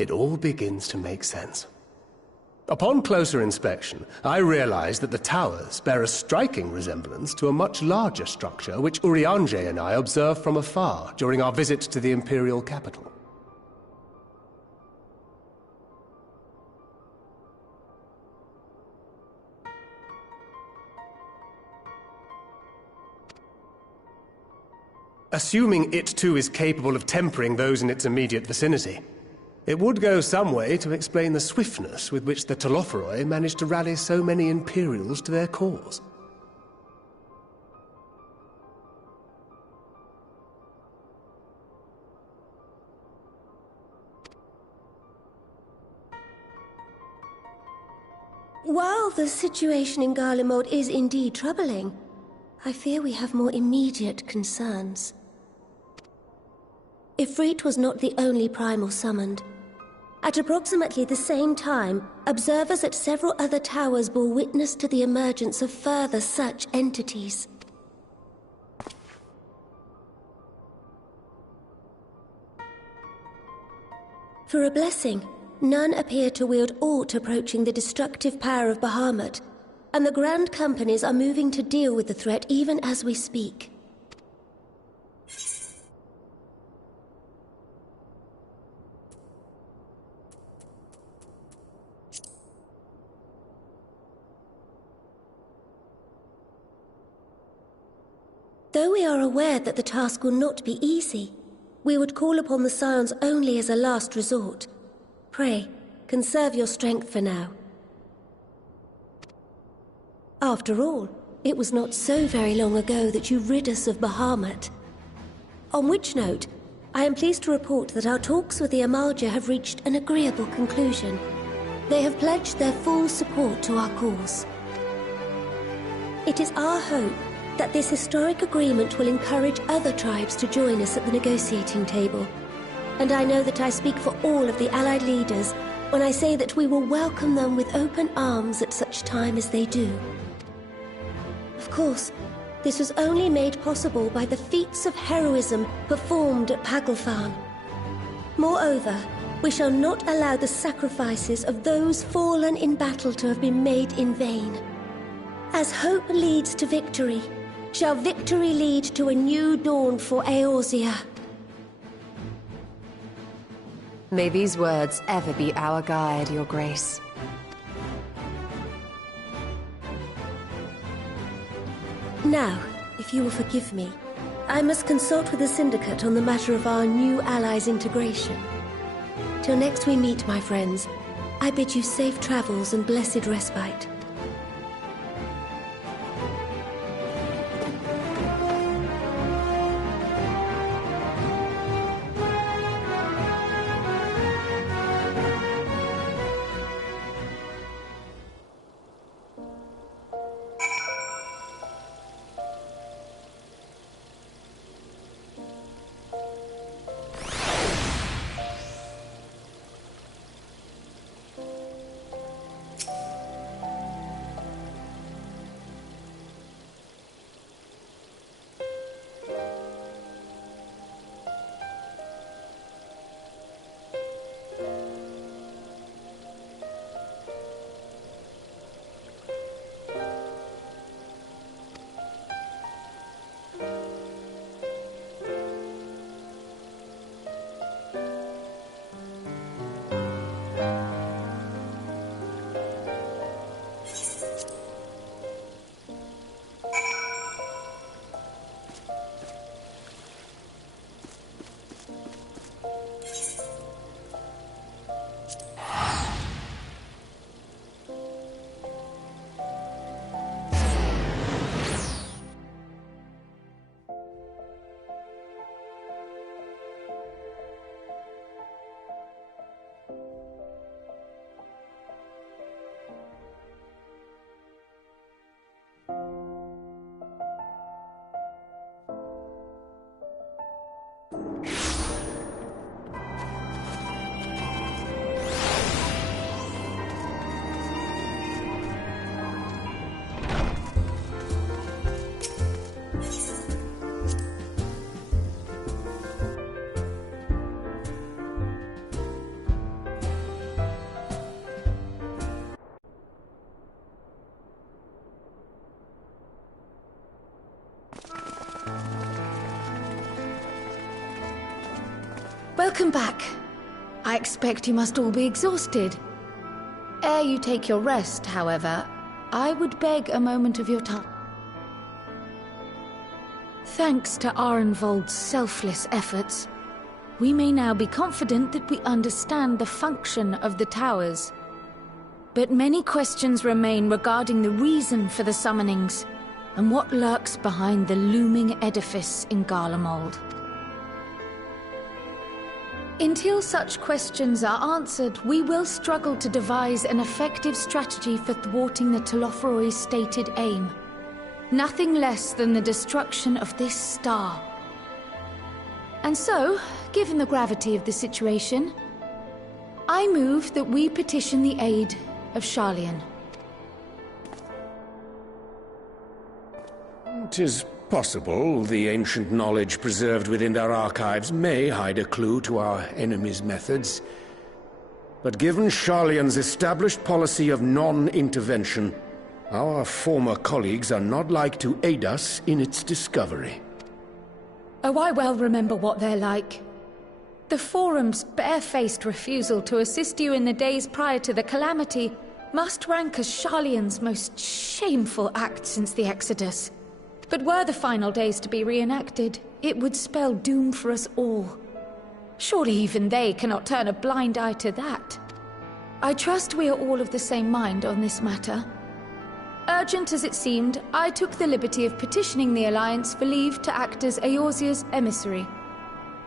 it all begins to make sense. Upon closer inspection, I realized that the towers bear a striking resemblance to a much larger structure which Urianger and I observed from afar during our visit to the Imperial capital. Assuming it too is capable of tempering those in its immediate vicinity, it would go some way to explain the swiftness with which the Telophoroi managed to rally so many Imperials to their cause. While the situation in Garlemald is indeed troubling, I fear we have more immediate concerns. Ifrit was not the only primal summoned. At approximately the same time, observers at several other towers bore witness to the emergence of further such entities. For a blessing, none appear to wield aught approaching the destructive power of Bahamut, and the Grand Companies are moving to deal with the threat even as we speak. Though we are aware that the task will not be easy, we would call upon the Scions only as a last resort. Pray, conserve your strength for now. After all, it was not so very long ago that you rid us of Bahamut. On which note, I am pleased to report that our talks with the Amalja have reached an agreeable conclusion. They have pledged their full support to our cause. It is our hope that this historic agreement will encourage other tribes to join us at the negotiating table. And I know that I speak for all of the Allied leaders when I say that we will welcome them with open arms at such time as they do. Of course, this was only made possible by the feats of heroism performed at Paglfan. Moreover, we shall not allow the sacrifices of those fallen in battle to have been made in vain. As hope leads to victory, shall victory lead to a new dawn for Eorzea. May these words ever be our guide, Your Grace. Now, if you will forgive me, I must consult with the Syndicate on the matter of our new allies' integration. Till next we meet, my friends, I bid you safe travels and blessed respite. Welcome back. I expect you must all be exhausted. Ere you take your rest, however, I would beg a moment of your time. Thanks to Arenvold's selfless efforts, we may now be confident that we understand the function of the towers. But many questions remain regarding the reason for the summonings, and what lurks behind the looming edifice in Garlemald. Until such questions are answered, we will struggle to devise an effective strategy for thwarting the Telophoroi's stated aim. Nothing less than the destruction of this star. And so, given the gravity of the situation, I move that we petition the aid of Sharlayan. 'Tis possible the ancient knowledge preserved within our archives may hide a clue to our enemy's methods. But given Sharlayan's established policy of non-intervention, our former colleagues are not like to aid us in its discovery. Oh, I well remember what they're like. The Forum's barefaced refusal to assist you in the days prior to the calamity must rank as Sharlayan's most shameful act since the Exodus. But were the final days to be reenacted, it would spell doom for us all. Surely even they cannot turn a blind eye to that. I trust we are all of the same mind on this matter. Urgent as it seemed, I took the liberty of petitioning the Alliance for leave to act as Eorzea's emissary,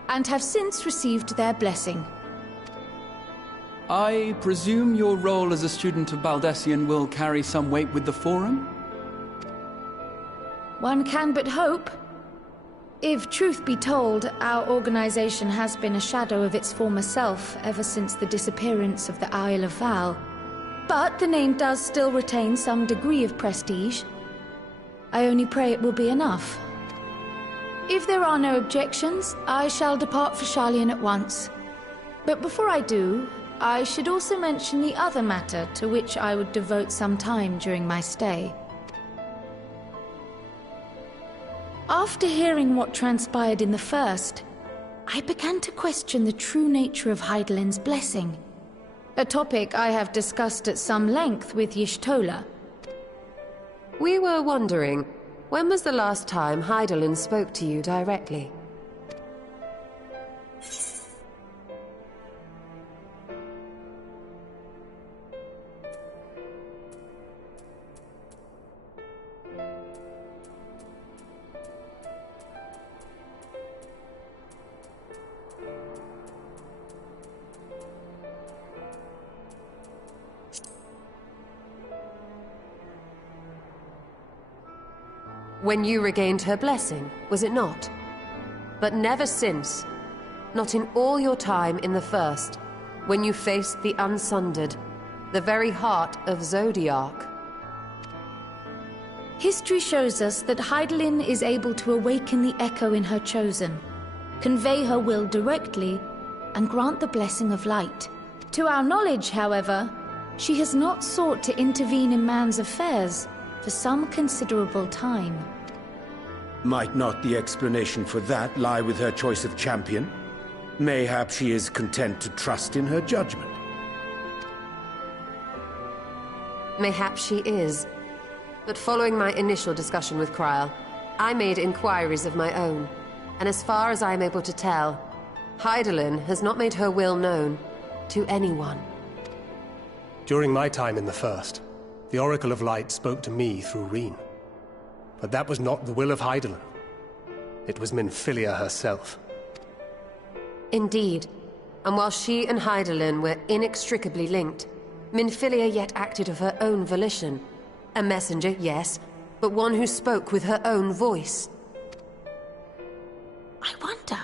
and have since received their blessing. I presume your role as a student of Baldessian will carry some weight with the Forum? One can but hope. If truth be told, our organization has been a shadow of its former self ever since the disappearance of the Isle of Val. But the name does still retain some degree of prestige. I only pray it will be enough. If there are no objections, I shall depart for Sharlayan at once. But before I do, I should also mention the other matter to which I would devote some time during my stay. After hearing what transpired in the first, I began to question the true nature of Hydaelyn's blessing. A topic I have discussed at some length with Y'shtola. We were wondering, when was the last time Hydaelyn spoke to you directly? When you regained her blessing, was it not? But never since. Not in all your time in the First, when you faced the Unsundered, the very heart of Zodiark. History shows us that Hydaelyn is able to awaken the echo in her chosen, convey her will directly, and grant the blessing of light. To our knowledge, however, she has not sought to intervene in man's affairs for some considerable time. Might not the explanation for that lie with her choice of champion? Mayhap she is content to trust in her judgment. Mayhap she is. But following my initial discussion with Kryl, I made inquiries of my own. And as far as I am able to tell, Hydaelyn has not made her will known to anyone. During my time in the First, the Oracle of Light spoke to me through Reen. But that was not the will of Hydaelyn. It was Minfilia herself. Indeed. And while she and Hydaelyn were inextricably linked, Minfilia yet acted of her own volition. A messenger, yes, but one who spoke with her own voice. I wonder,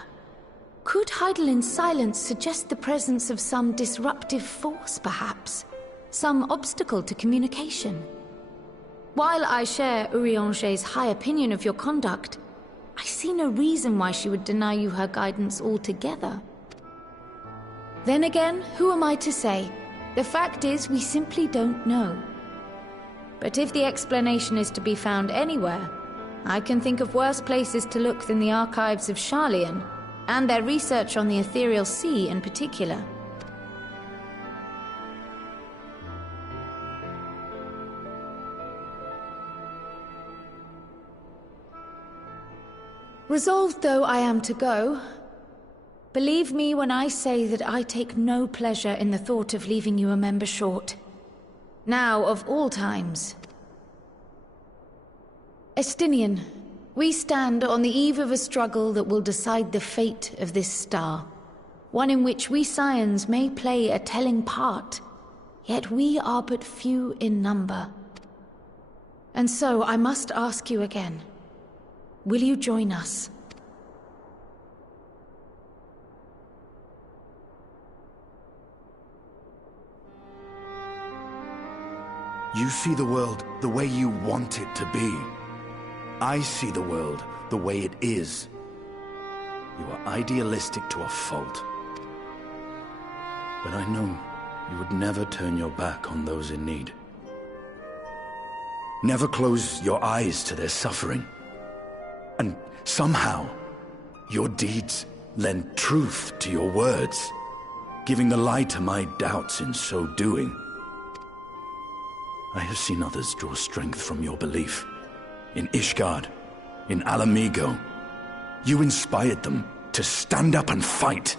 could Hydaelyn's silence suggest the presence of some disruptive force, perhaps? Some obstacle to communication? While I share Urianger's high opinion of your conduct, I see no reason why she would deny you her guidance altogether. Then again, who am I to say? The fact is, we simply don't know. But if the explanation is to be found anywhere, I can think of worse places to look than the archives of Sharlayan, and their research on the ethereal sea in particular. Resolved though I am to go, believe me when I say that I take no pleasure in the thought of leaving you a member short. Now, of all times. Estinian, we stand on the eve of a struggle that will decide the fate of this star. One in which we Scions may play a telling part, yet we are but few in number. And so I must ask you again. Will you join us? You see the world the way you want it to be. I see the world the way it is. You are idealistic to a fault. But I know you would never turn your back on those in need. Never close your eyes to their suffering. And somehow, your deeds lend truth to your words, giving the lie to my doubts in so doing. I have seen others draw strength from your belief. In Ishgard, in Alamigo, you inspired them to stand up and fight.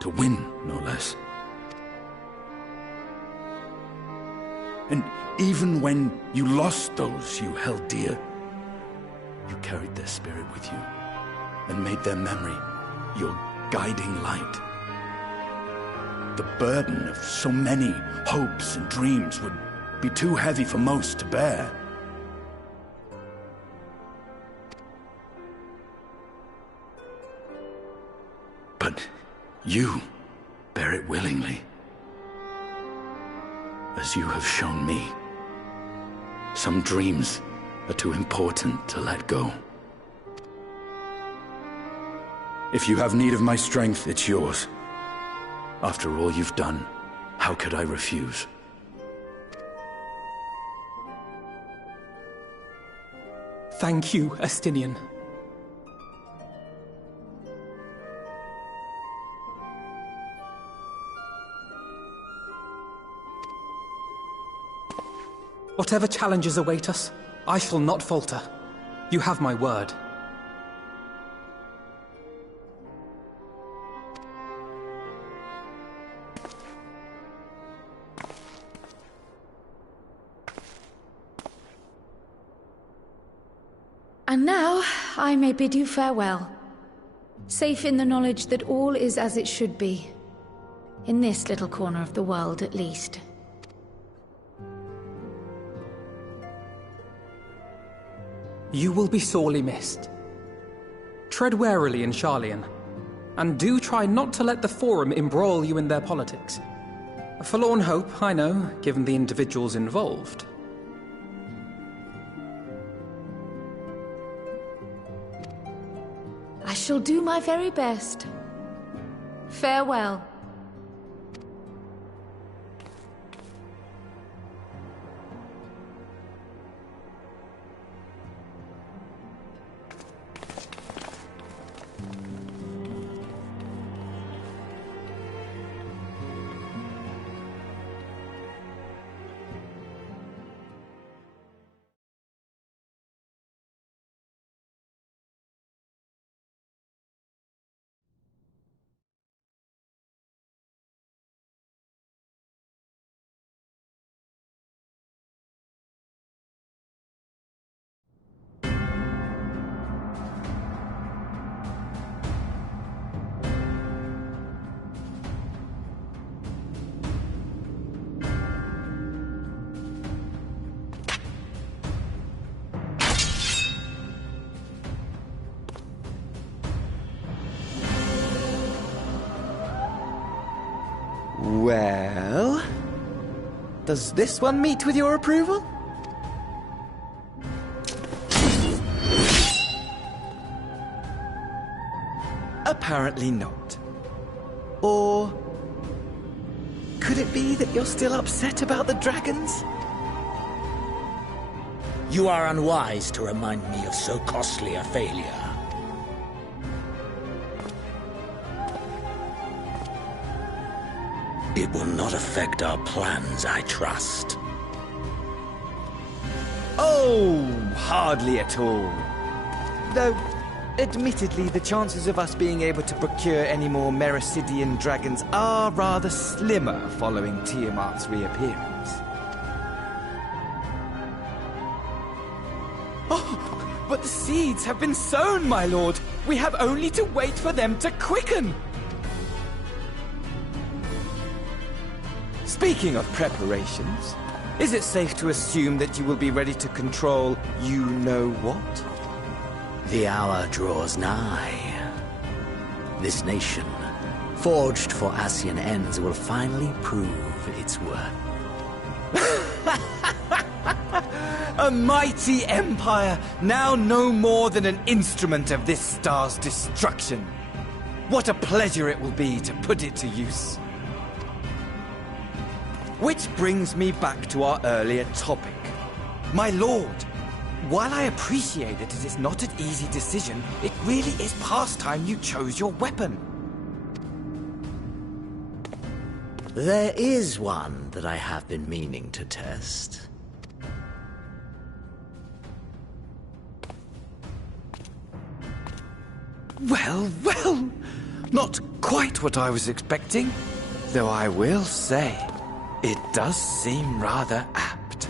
To win, no less. And even when you lost those you held dear, you carried their spirit with you, and made their memory your guiding light. The burden of so many hopes and dreams would be too heavy for most to bear. But you bear it willingly, as you have shown me. Some dreams are too important to let go. If you have need of my strength, it's yours. After all you've done, how could I refuse? Thank you, Estinian. Whatever challenges await us, I shall not falter. You have my word. And now, I may bid you farewell. Safe in the knowledge that all is as it should be. In this little corner of the world, at least. You will be sorely missed. Tread warily in Sharlayan, and do try not to let the Forum embroil you in their politics. A forlorn hope, I know, given the individuals involved. I shall do my very best. Farewell. Well, does this one meet with your approval? Apparently not. Or could it be that you're still upset about the dragons? You are unwise to remind me of so costly a failure. It will not affect our plans, I trust. Oh, hardly at all. Though, admittedly, the chances of us being able to procure any more Mericidian dragons are rather slimmer following Tiamat's reappearance. Oh, but the seeds have been sown, my lord! We have only to wait for them to quicken! Speaking of preparations, is it safe to assume that you will be ready to control you-know-what? The hour draws nigh. This nation, forged for Ascian ends, will finally prove its worth. A mighty empire, now no more than an instrument of this star's destruction. What a pleasure it will be to put it to use. Which brings me back to our earlier topic. My lord, while I appreciate that it is not an easy decision, it really is past time you chose your weapon. There is one that I have been meaning to test. Well, well, not quite what I was expecting. Though I will say, it does seem rather apt.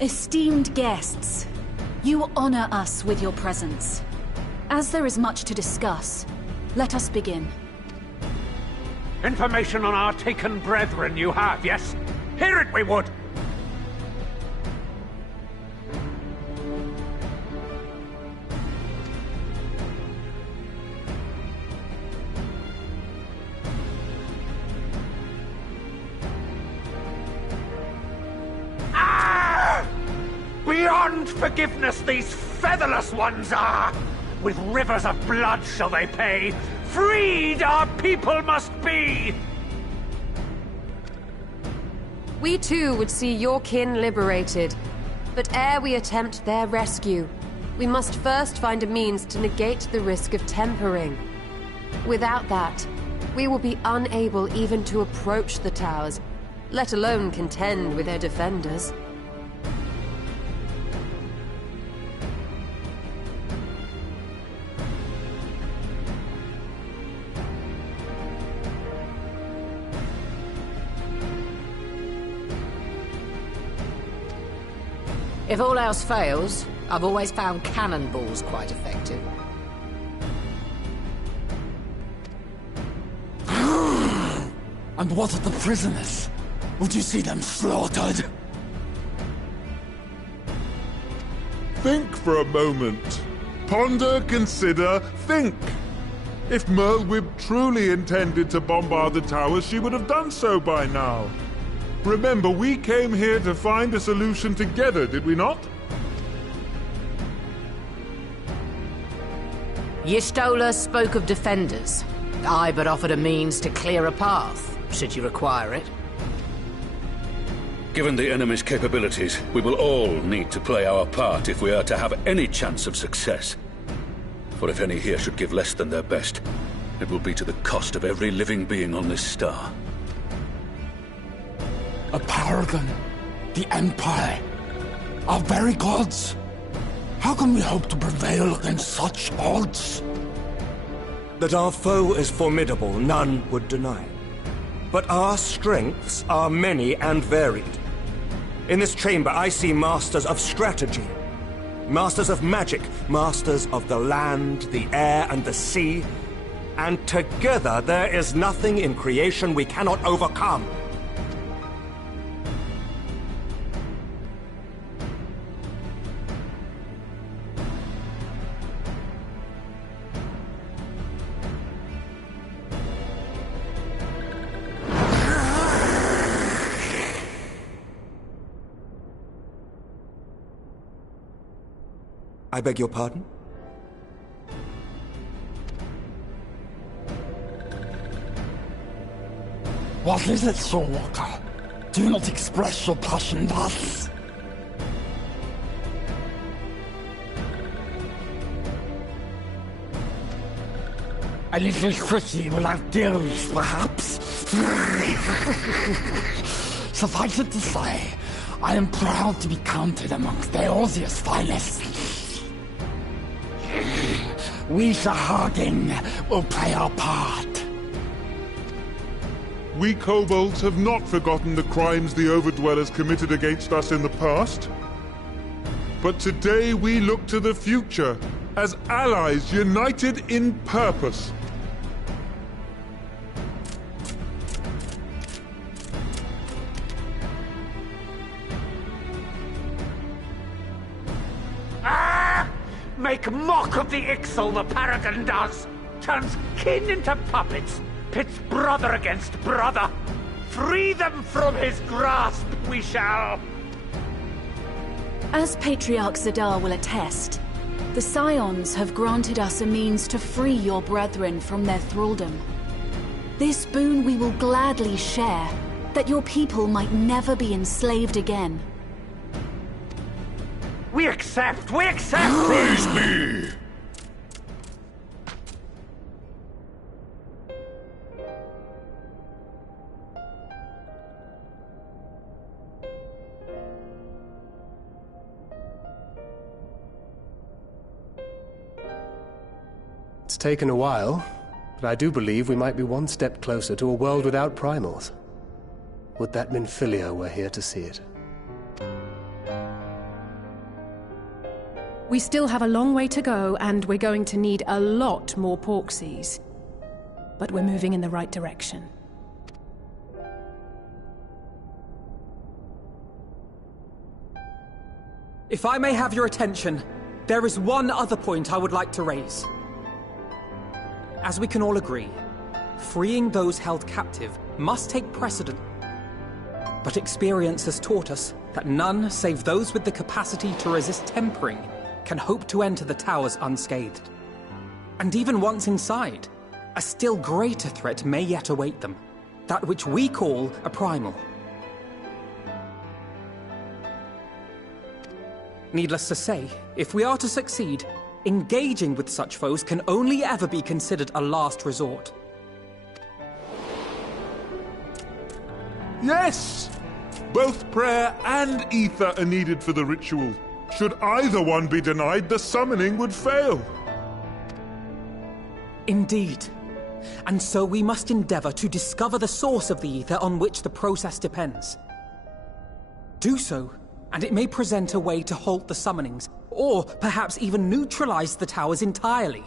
Esteemed guests, you honor us with your presence. As there is much to discuss, let us begin. Information on our taken brethren you have, yes? Hear it we would! Beyond forgiveness these featherless ones are! With rivers of blood shall they pay! Freed our people must be! We too would see your kin liberated. But ere we attempt their rescue, we must first find a means to negate the risk of tempering. Without that, we will be unable even to approach the towers, let alone contend with their defenders. If all else fails, I've always found cannonballs quite effective. And what of the prisoners? Would you see them slaughtered? Think for a moment. Ponder, consider, think. If Merlwyb truly intended to bombard the towers, she would have done so by now. Remember, we came here to find a solution together, did we not? Y'shtola spoke of defenders. I but offered a means to clear a path, should you require it. Given the enemy's capabilities, we will all need to play our part if we are to have any chance of success. For if any here should give less than their best, it will be to the cost of every living being on this star. A paragon, the Empire, our very gods. How can we hope to prevail against such odds? That our foe is formidable, none would deny. But our strengths are many and varied. In this chamber, I see masters of strategy, masters of magic, masters of the land, the air, and the sea. And together, there is nothing in creation we cannot overcome. I beg your pardon? What is it, Soulwalker? Do not express your passion thus. A little city without gills, perhaps? Suffice it to say, I am proud to be counted amongst Eorzea's finest. We Sahagin will play our part. We kobolds have not forgotten the crimes the Overdwellers committed against us in the past. But today we look to the future, as allies united in purpose. Make mock of the Ixal, the Paragon does! Turns kin into puppets! Pits brother against brother! Free them from his grasp, we shall! As Patriarch Zadar will attest, the Scions have granted us a means to free your brethren from their thraldom. This boon we will gladly share, that your people might never be enslaved again. We accept! We accept! Praise me! taken a while, but I do believe we might be one step closer to a world without primals. Would that Minfilia were here to see it. We still have a long way to go, and we're going to need a lot more Porksies. But we're moving in the right direction. If I may have your attention, there is one other point I would like to raise. As we can all agree, freeing those held captive must take precedent. But experience has taught us that none save those with the capacity to resist tempering can hope to enter the towers unscathed. And even once inside, a still greater threat may yet await them, that which we call a primal. Needless to say, if we are to succeed, engaging with such foes can only ever be considered a last resort. Yes! Both prayer and ether are needed for the ritual. Should either one be denied, the summoning would fail. Indeed. And so we must endeavor to discover the source of the ether on which the process depends. Do so, and it may present a way to halt the summonings, or perhaps even neutralize the towers entirely.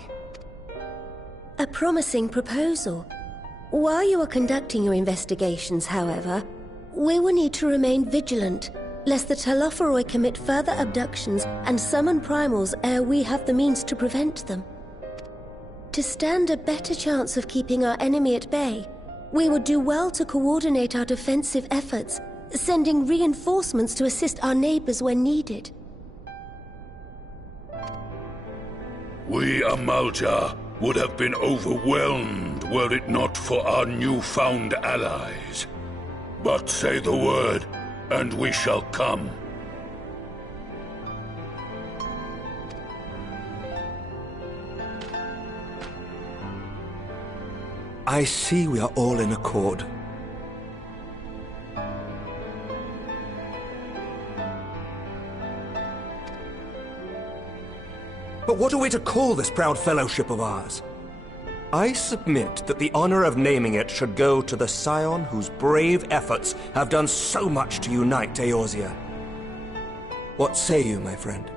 A promising proposal. While you are conducting your investigations, however, we will need to remain vigilant, lest the Telophoroi commit further abductions and summon primals ere we have the means to prevent them. To stand a better chance of keeping our enemy at bay, we would do well to coordinate our defensive efforts, sending reinforcements to assist our neighbors when needed. We Amalja would have been overwhelmed were it not for our newfound allies. But say the word, and we shall come. I see we are all in accord. But what are we to call this proud fellowship of ours? I submit that the honor of naming it should go to the scion whose brave efforts have done so much to unite Eorzea. What say you, my friend?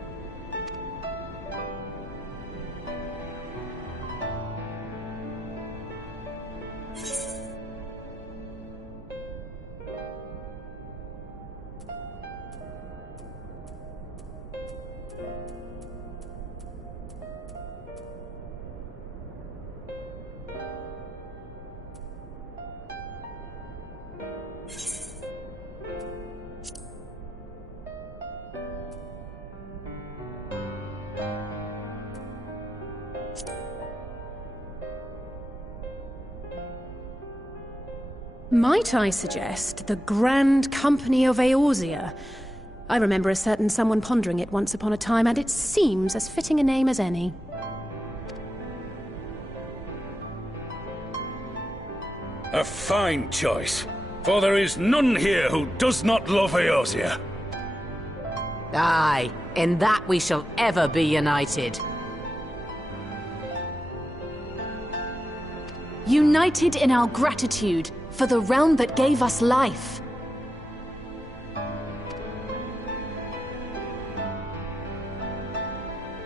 Might I suggest the Grand Company of Eorzea? I remember a certain someone pondering it once upon a time, and it seems as fitting a name as any. A fine choice, for there is none here who does not love Eorzea. Aye, in that we shall ever be united. United in our gratitude for the realm that gave us life.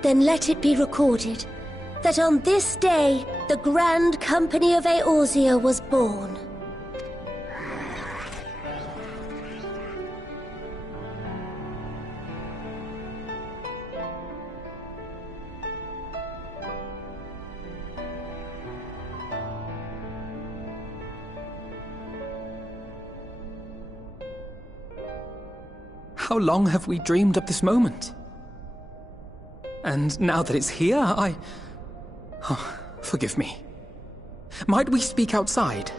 Then let it be recorded that on this day, the Grand Company of Eorzea was born. How long have we dreamed of this moment? And now that it's here, Oh, forgive me. Might we speak outside?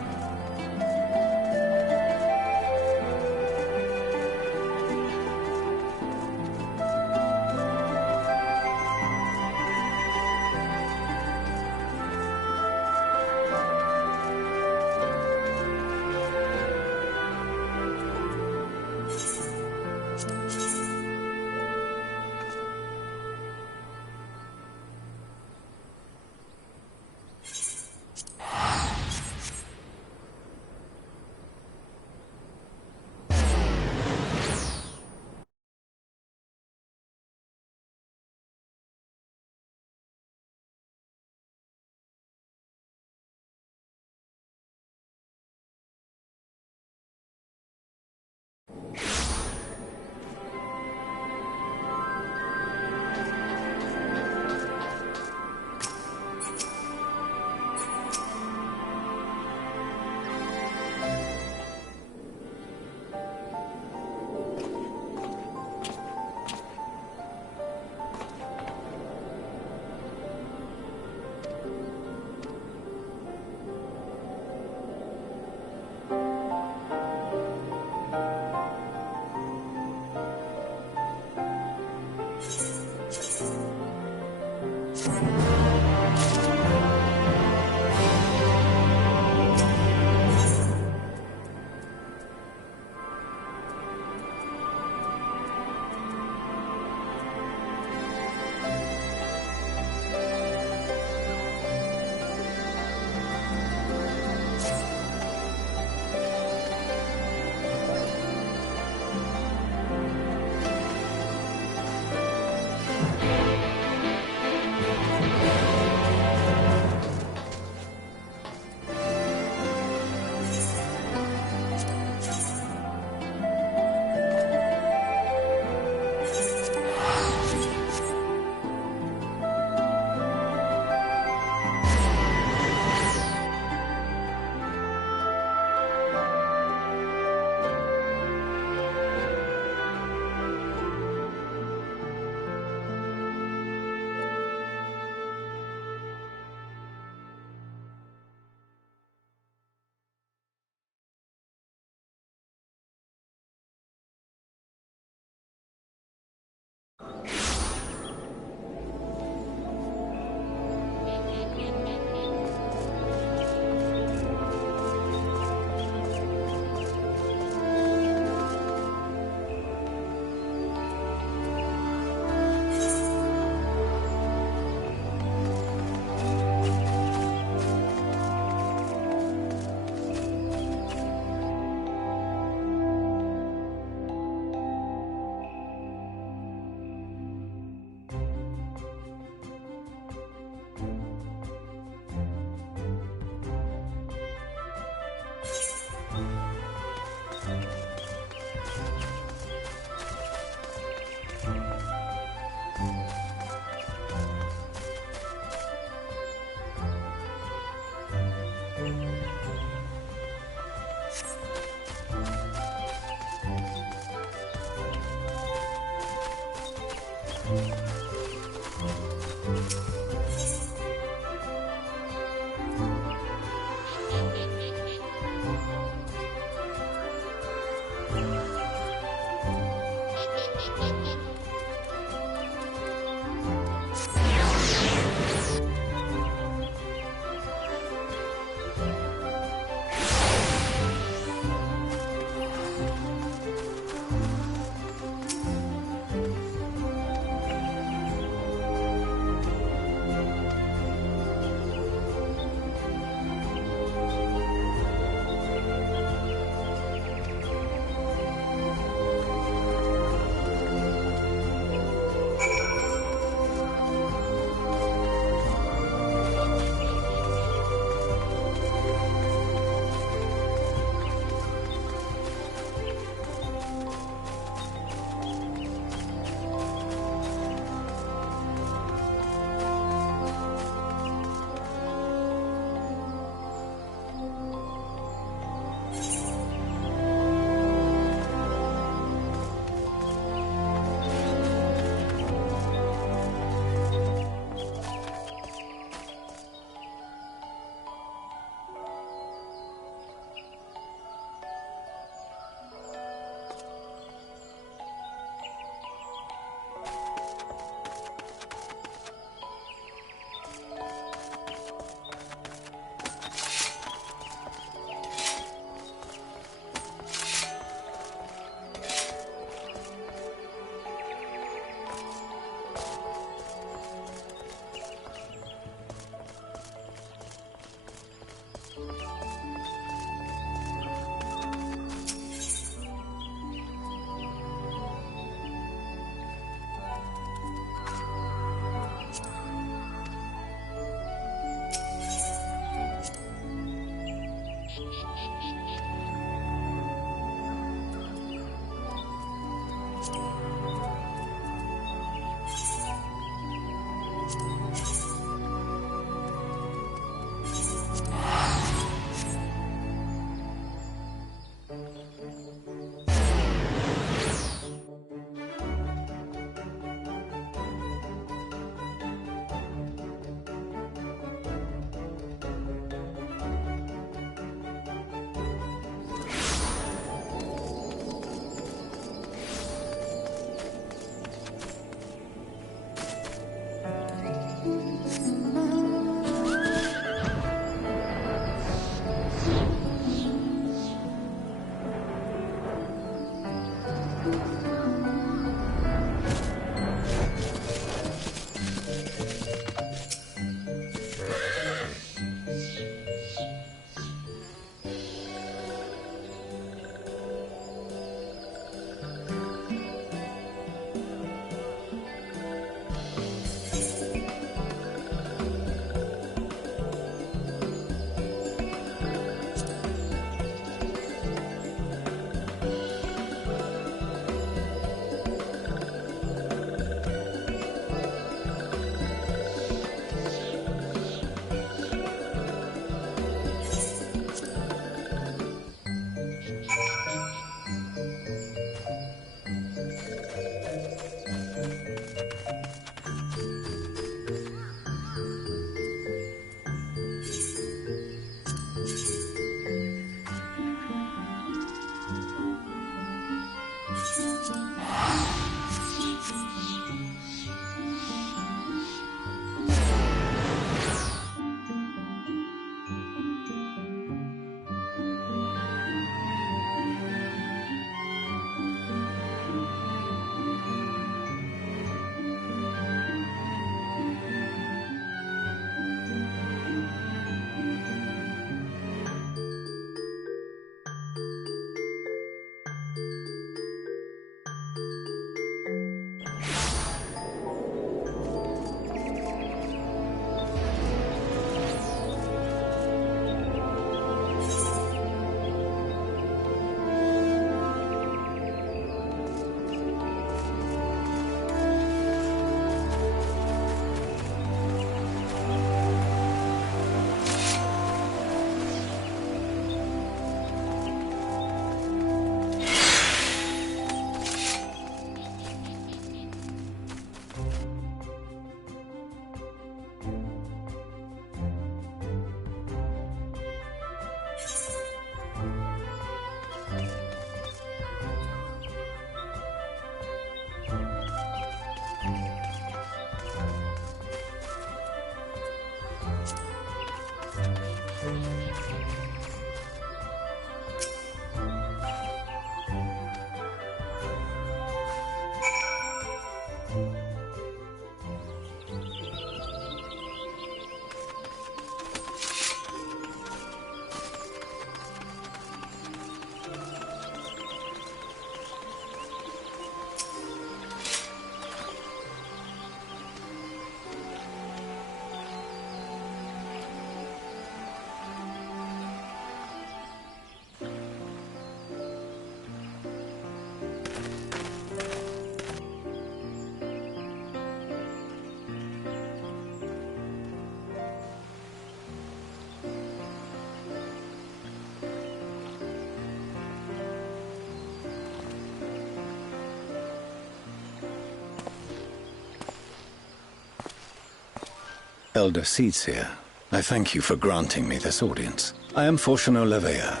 Elder Seedseer, I thank you for granting me this audience. I am Fortuno Levea,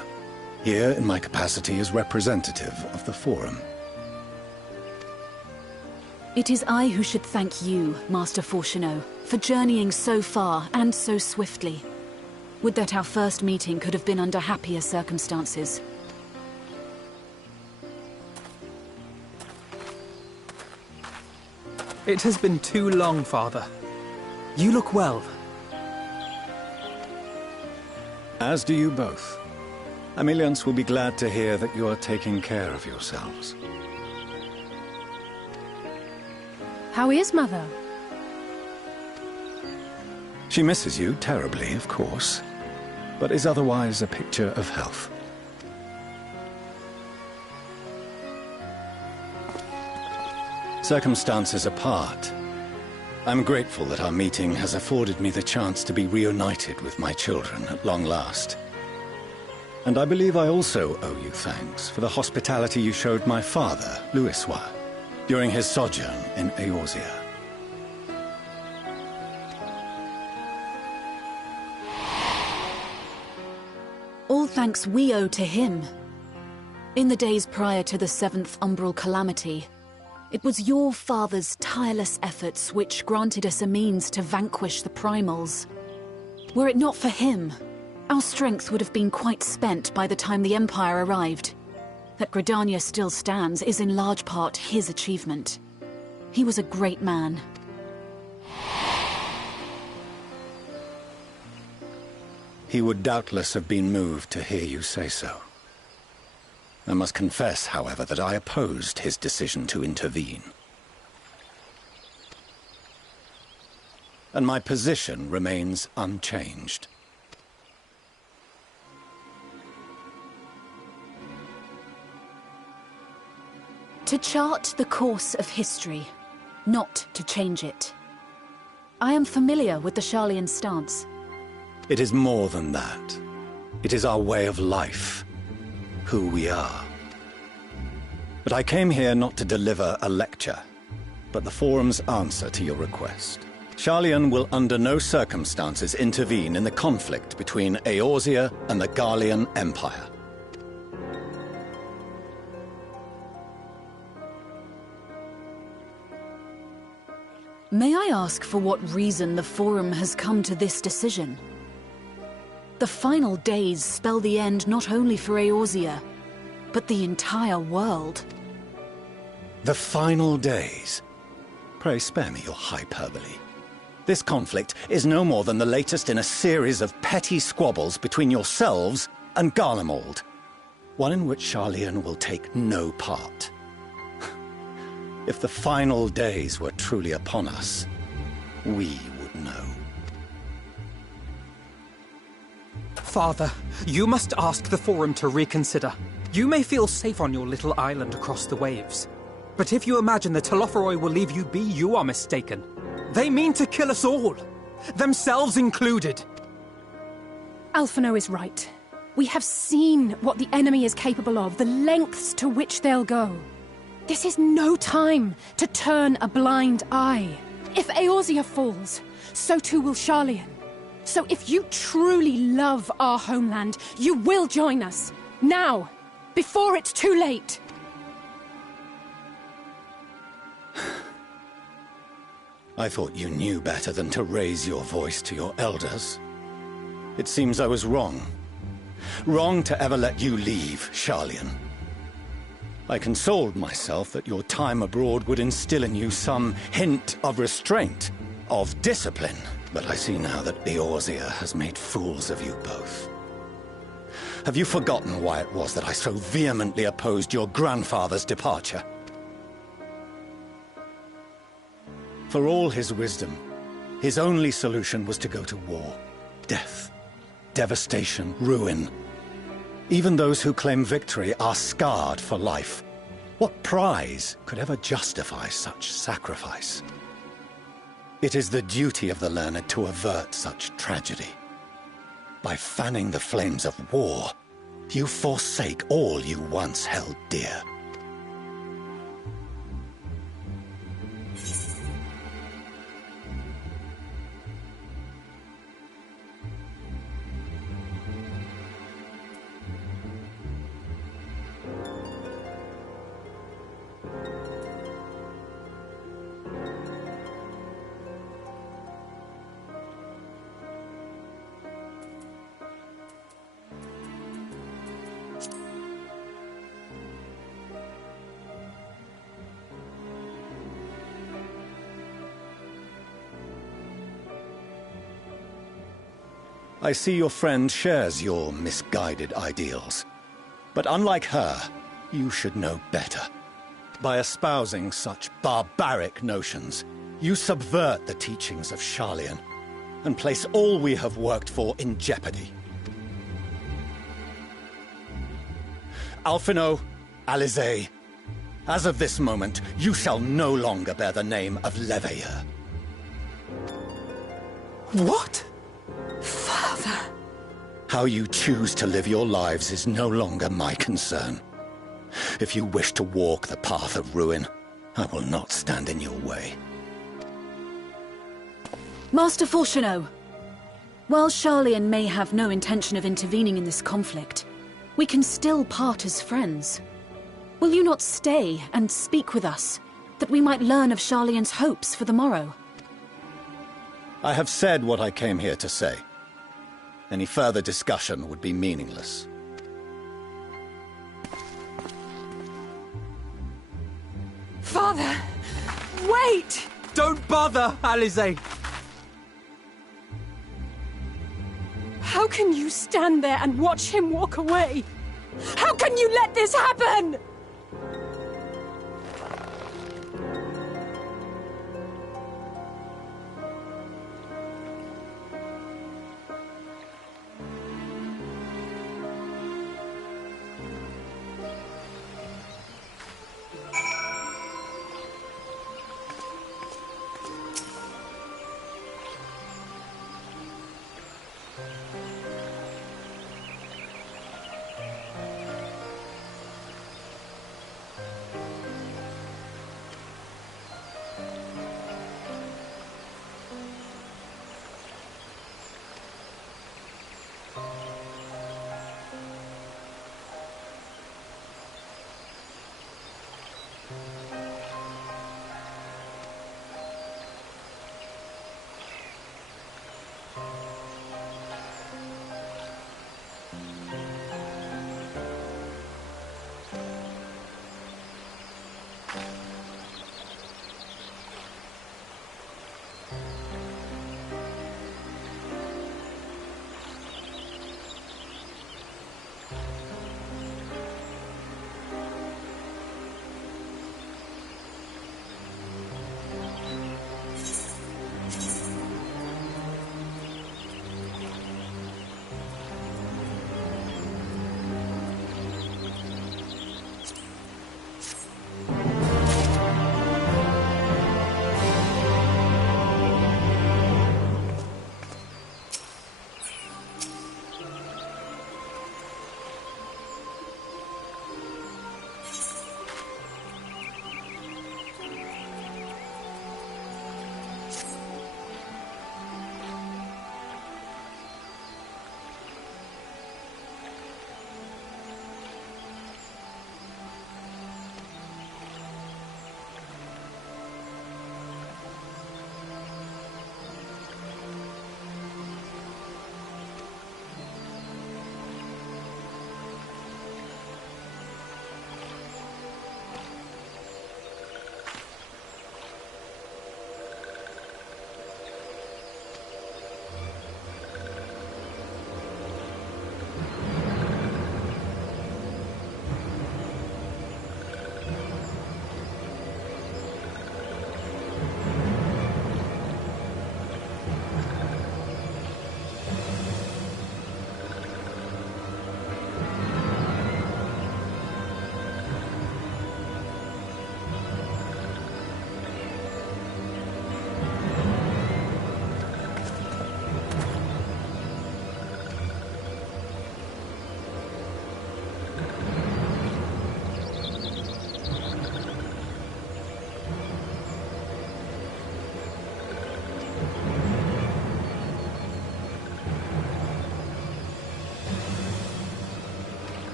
here in my capacity as representative of the Forum. It is I who should thank you, Master Fortuno, for journeying so far and so swiftly. Would that our first meeting could have been under happier circumstances. It has been too long, Father. You look well. As do you both. Ameliance will be glad to hear that you are taking care of yourselves. How is Mother? She misses you terribly, of course, but is otherwise a picture of health. Circumstances apart, I'm grateful that our meeting has afforded me the chance to be reunited with my children at long last. And I believe I also owe you thanks for the hospitality you showed my father, Louiswa, during his sojourn in Eorzea. All thanks we owe to him. In the days prior to the 7th Umbral Calamity, it was your father's tireless efforts which granted us a means to vanquish the Primals. Were it not for him, our strength would have been quite spent by the time the Empire arrived. That Gridania still stands is in large part his achievement. He was a great man. He would doubtless have been moved to hear you say so. I must confess, however, that I opposed his decision to intervene. And my position remains unchanged. To chart the course of history, not to change it. I am familiar with the Sharlayan stance. It is more than that. It is our way of life. Who we are. But I came here not to deliver a lecture, but the Forum's answer to your request. Sharlayan will under no circumstances intervene in the conflict between Eorzea and the Garlean Empire. May I ask for what reason the Forum has come to this decision? The final days spell the end not only for Eorzea, but the entire world. The final days? Pray spare me your hyperbole. This conflict is no more than the latest in a series of petty squabbles between yourselves and Garlemald, one in which Sharlayan will take no part. If the final days were truly upon us, we would know. Father, you must ask the Forum to reconsider. You may feel safe on your little island across the waves. But if you imagine the Telophoroi will leave you be, you are mistaken. They mean to kill us all, themselves included. Alphino is right. We have seen what the enemy is capable of, the lengths to which they'll go. This is no time to turn a blind eye. If Eorzea falls, so too will Sharlayan. So if you truly love our homeland, you will join us. Now, before it's too late. I thought you knew better than to raise your voice to your elders. It seems I was wrong. Wrong to ever let you leave, Sharlayan. I consoled myself that your time abroad would instill in you some hint of restraint, of discipline. But I see now that Eorzea has made fools of you both. Have you forgotten why it was that I so vehemently opposed your grandfather's departure? For all his wisdom, his only solution was to go to war. Death, devastation, ruin. Even those who claim victory are scarred for life. What prize could ever justify such sacrifice? It is the duty of the learned to avert such tragedy. By fanning the flames of war, you forsake all you once held dear. I see your friend shares your misguided ideals. But unlike her, you should know better. By espousing such barbaric notions, you subvert the teachings of Sharlayan and place all we have worked for in jeopardy. Alphino, Alizé, as of this moment, you shall no longer bear the name of Leveilleur. What? Father! How you choose to live your lives is no longer my concern. If you wish to walk the path of ruin, I will not stand in your way. Master Fourcheneau, while Sharlayan may have no intention of intervening in this conflict, we can still part as friends. Will you not stay and speak with us, that we might learn of Sharlayan's hopes for the morrow? I have said what I came here to say. Any further discussion would be meaningless. Father! Wait! Don't bother, Alizé! How can you stand there and watch him walk away? How can you let this happen?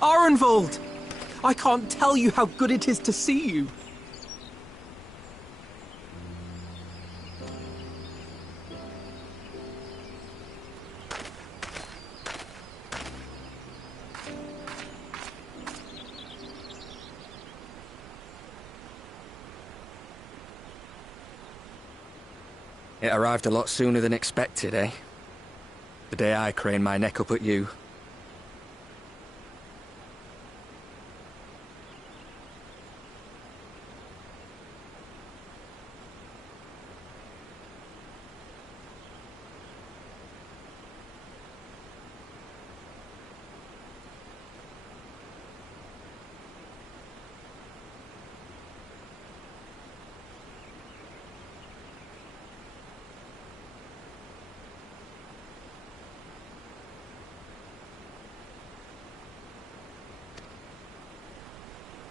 Arenvold! I can't tell you how good it is to see you. It arrived a lot sooner than expected, eh? The day I craned my neck up at you.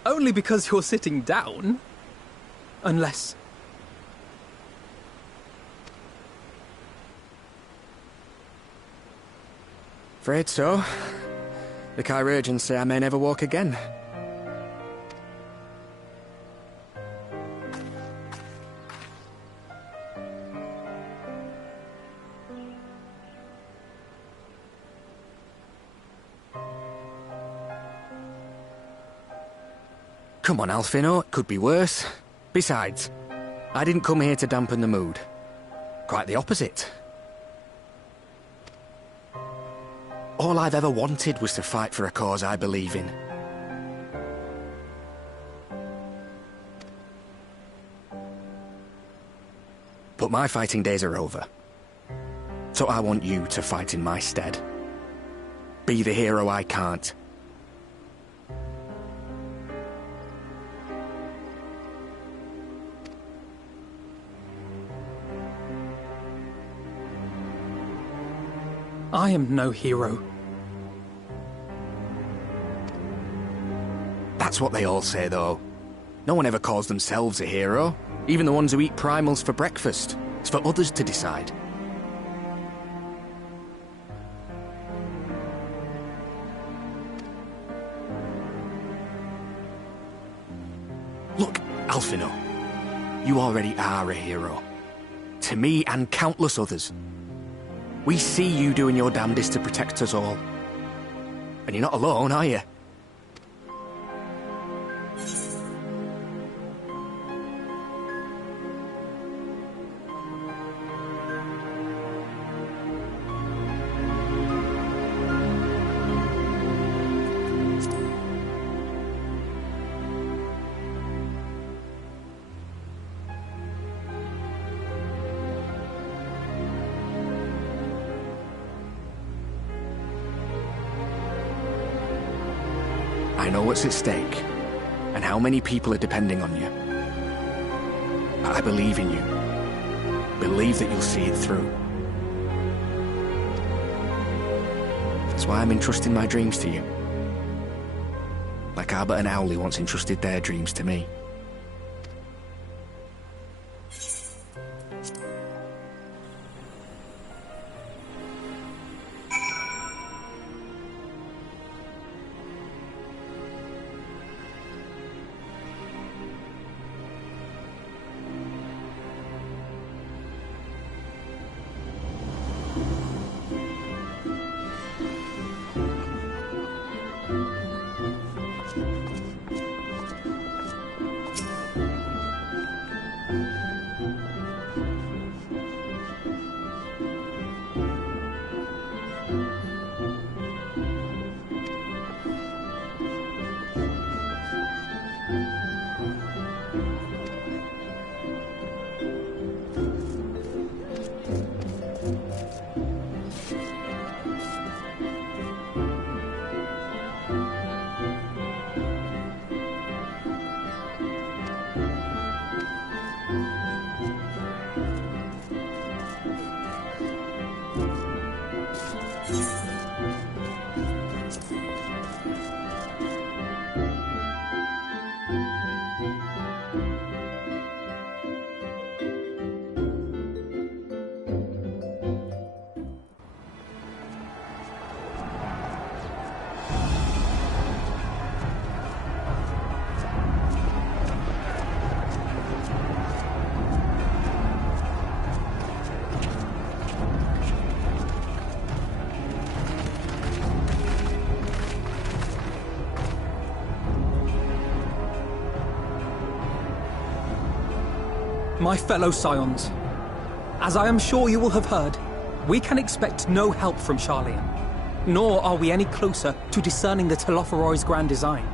Only because you're sitting down. Unless... Afraid so. The Chirurgeons say I may never walk again. Come on, Alfino, it could be worse. Besides, I didn't come here to dampen the mood. Quite the opposite. All I've ever wanted was to fight for a cause I believe in. But my fighting days are over. So I want you to fight in my stead. Be the hero I can't. I am no hero. That's what they all say, though. No one ever calls themselves a hero. Even the ones who eat primals for breakfast. It's for others to decide. Look, Alfino. You already are a hero. To me and countless others. We see you doing your damnedest to protect us all. And you're not alone, are you? I know what's at stake, and how many people are depending on you. But I believe in you. Believe that you'll see it through. That's why I'm entrusting my dreams to you. Like Albert and Owley once entrusted their dreams to me. My fellow Scions, as I am sure you will have heard, we can expect no help from Sharlayan, nor are we any closer to discerning the Telophoroi's grand design.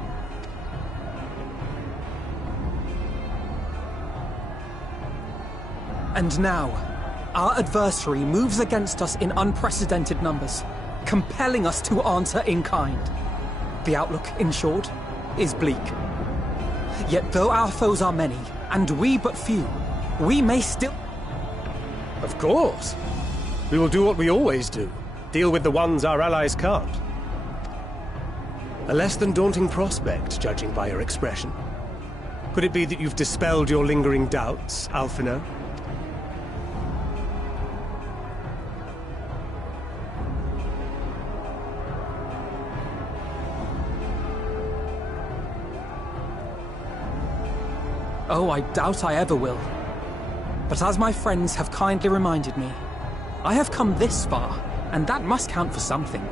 And now, our adversary moves against us in unprecedented numbers, compelling us to answer in kind. The outlook, in short, is bleak. Yet though our foes are many, and we but few, we may still... Of course. We will do what we always do. Deal with the ones our allies can't. A less than daunting prospect, judging by your expression. Could it be that you've dispelled your lingering doubts, Alphino? Oh, I doubt I ever will. But as my friends have kindly reminded me, I have come this far, and that must count for something.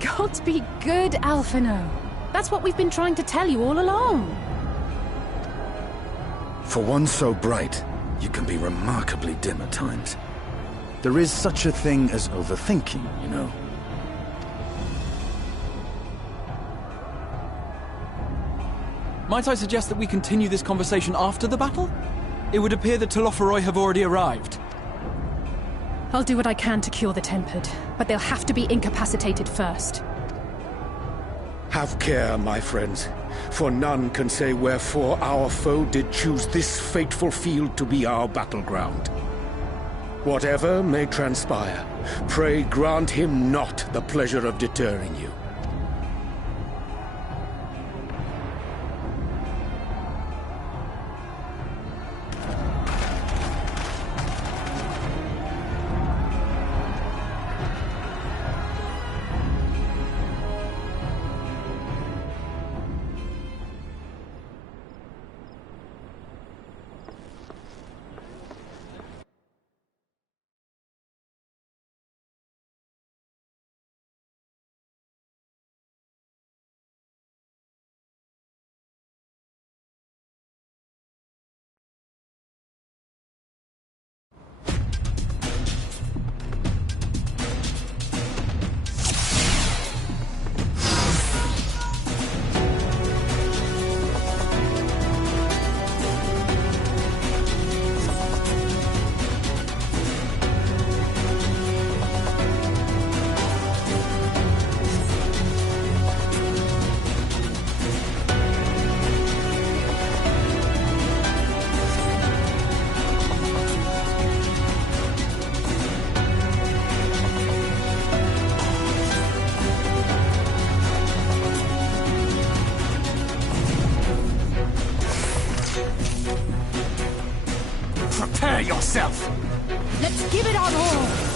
God be good, Alphino. That's what we've been trying to tell you all along. For one so bright, you can be remarkably dim at times. There is such a thing as overthinking, you know. Might I suggest that we continue this conversation after the battle? It would appear that Telophoroi have already arrived. I'll do what I can to cure the Tempered, but they'll have to be incapacitated first. Have care, my friends, for none can say wherefore our foe did choose this fateful field to be our battleground. Whatever may transpire, pray grant him not the pleasure of deterring you. Prepare yourself! Let's give it our all!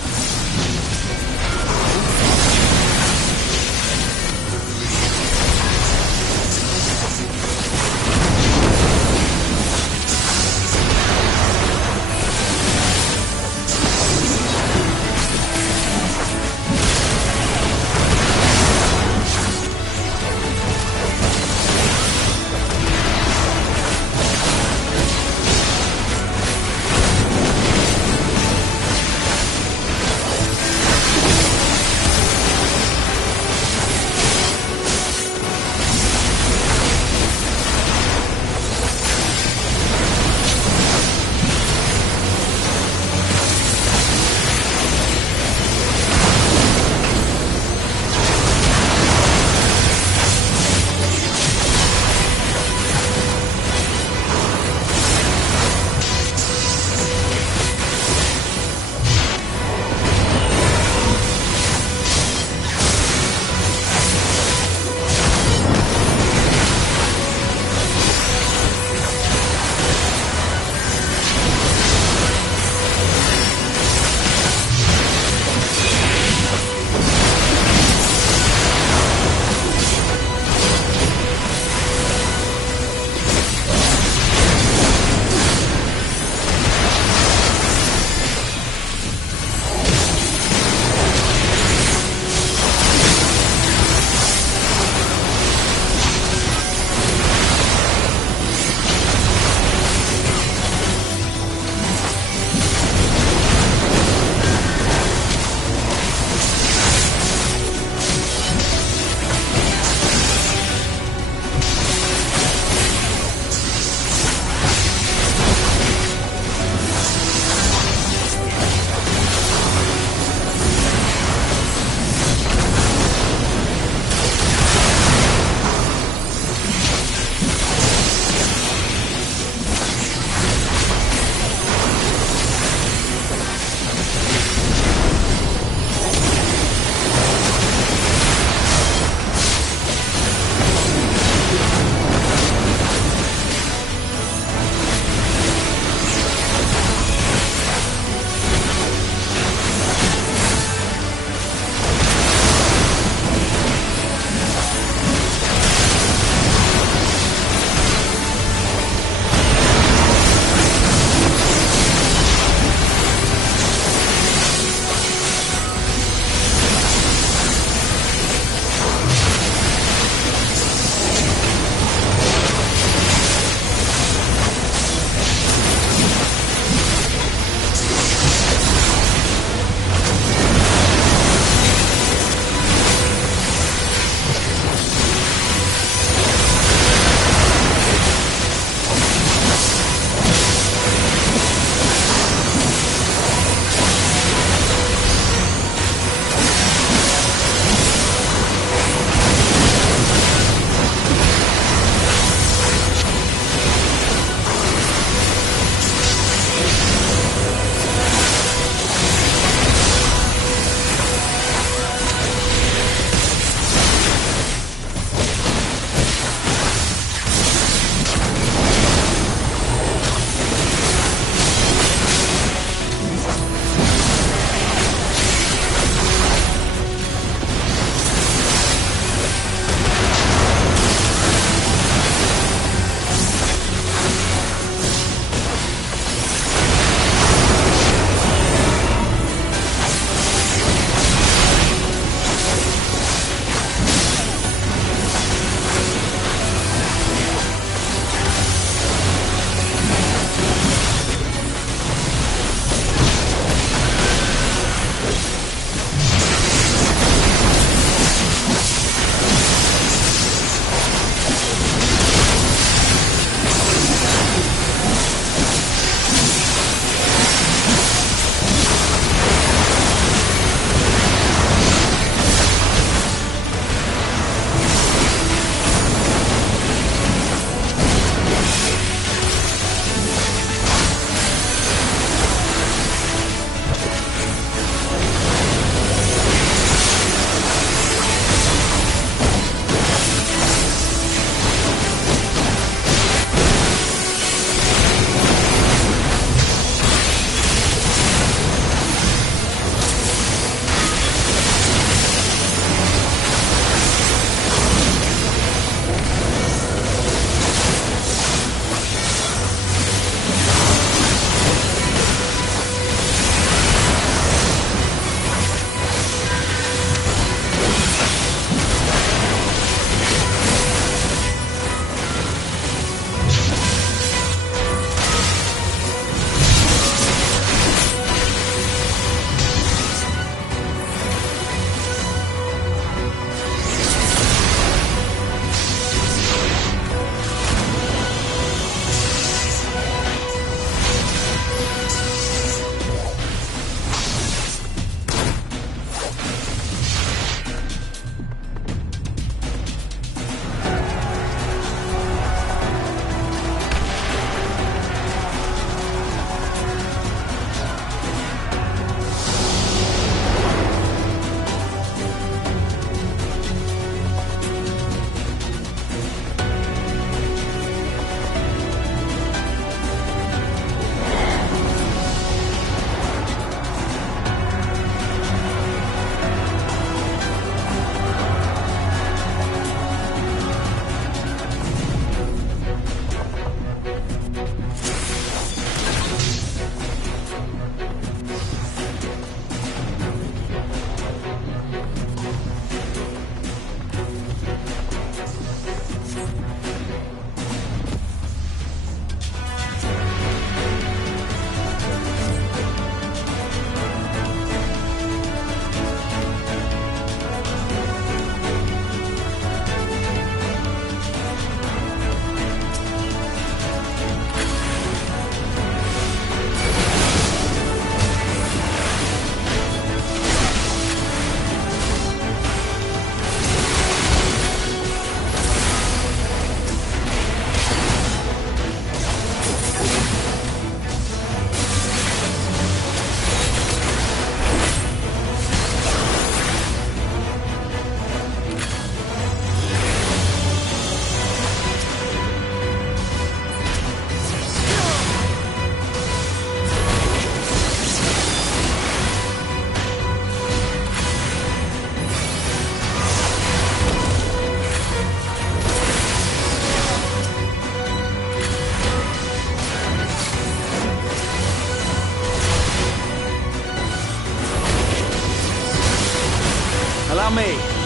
Allow me.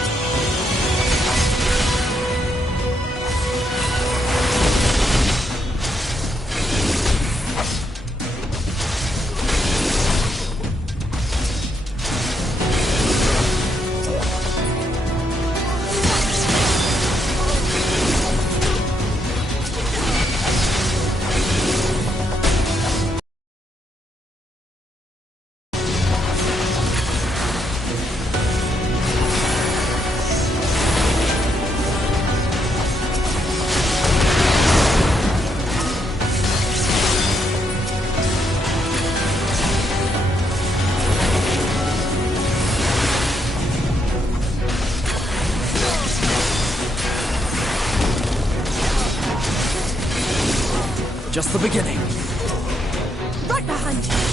Just the beginning. Right behind you.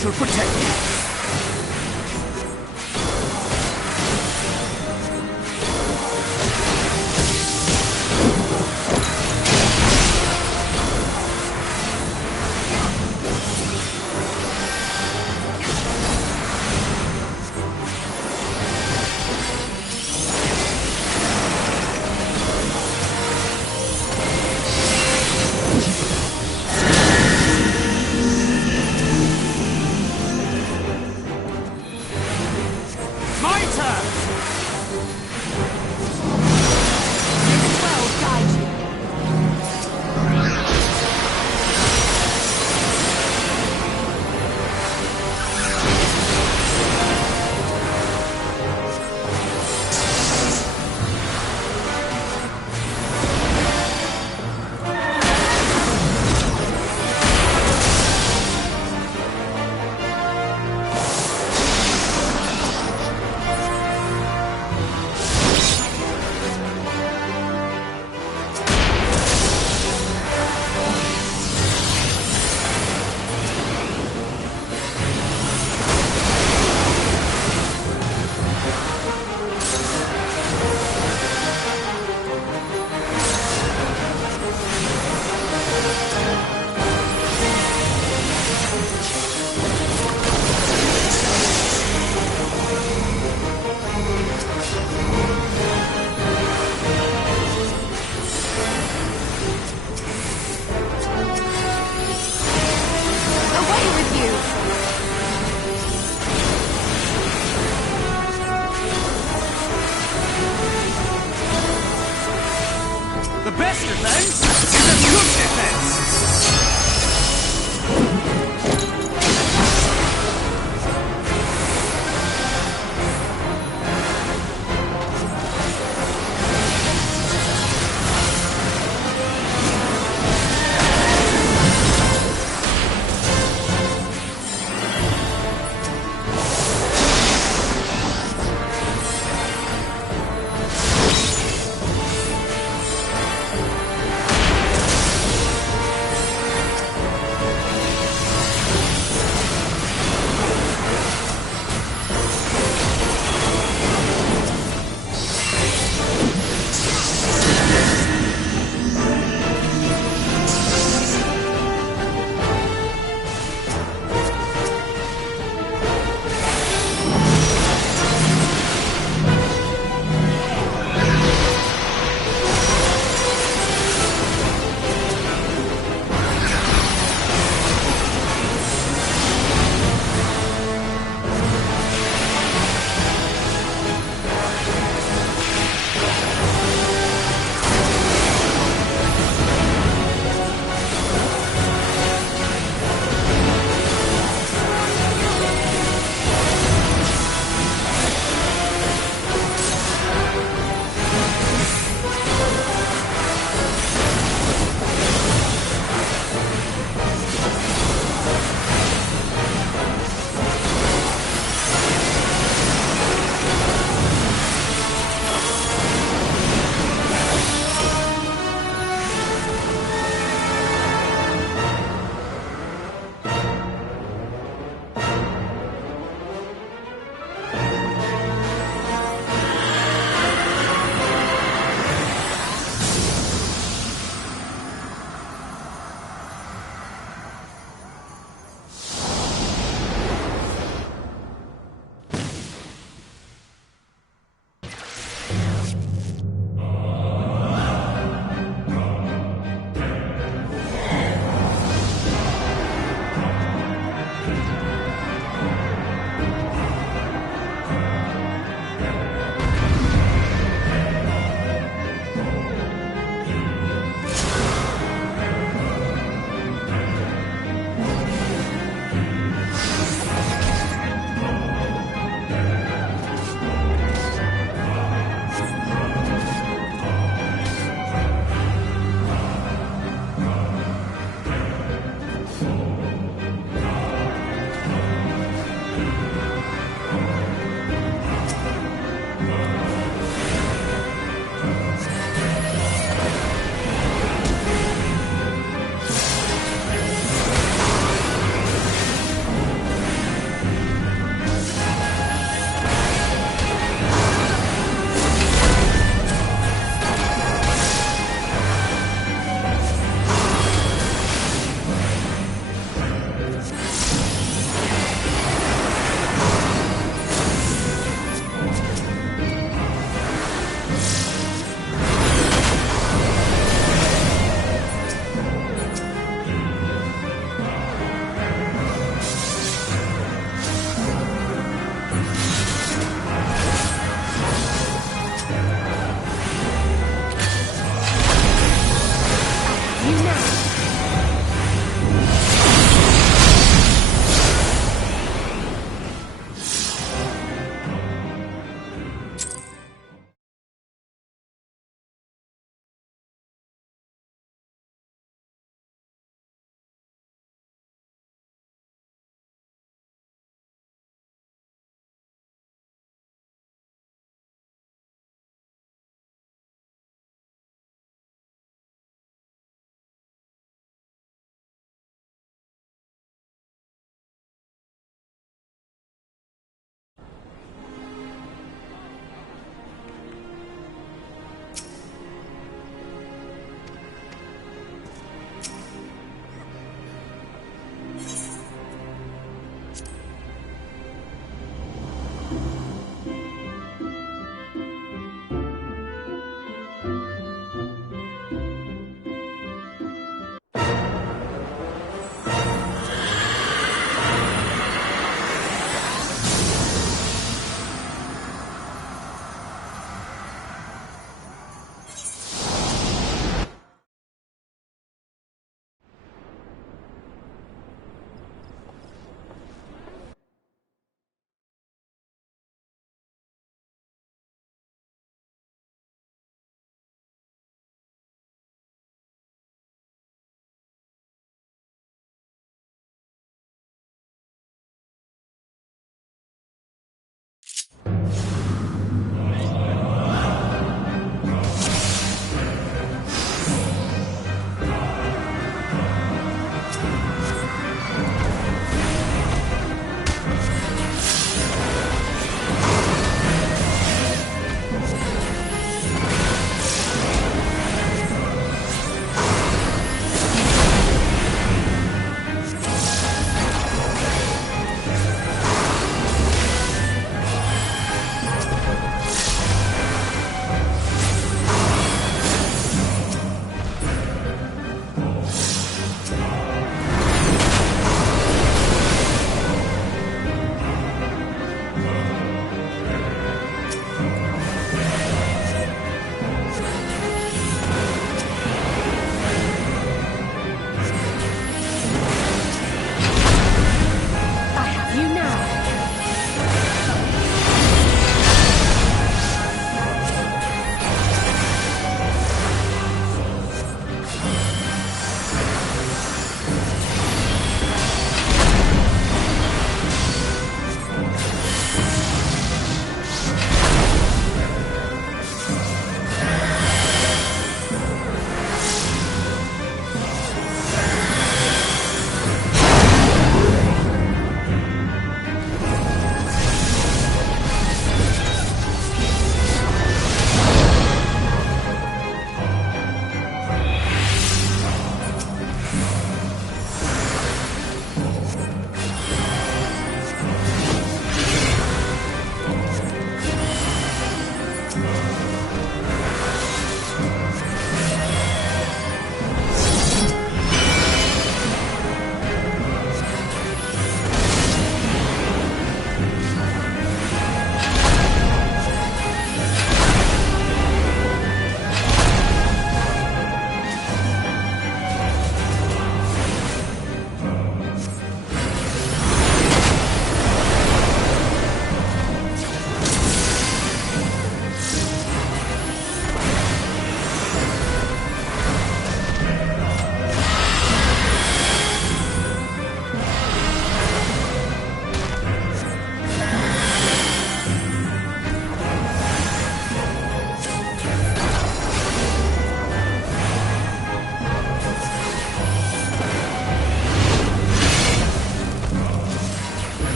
shall protect you. The best defense is a good defense!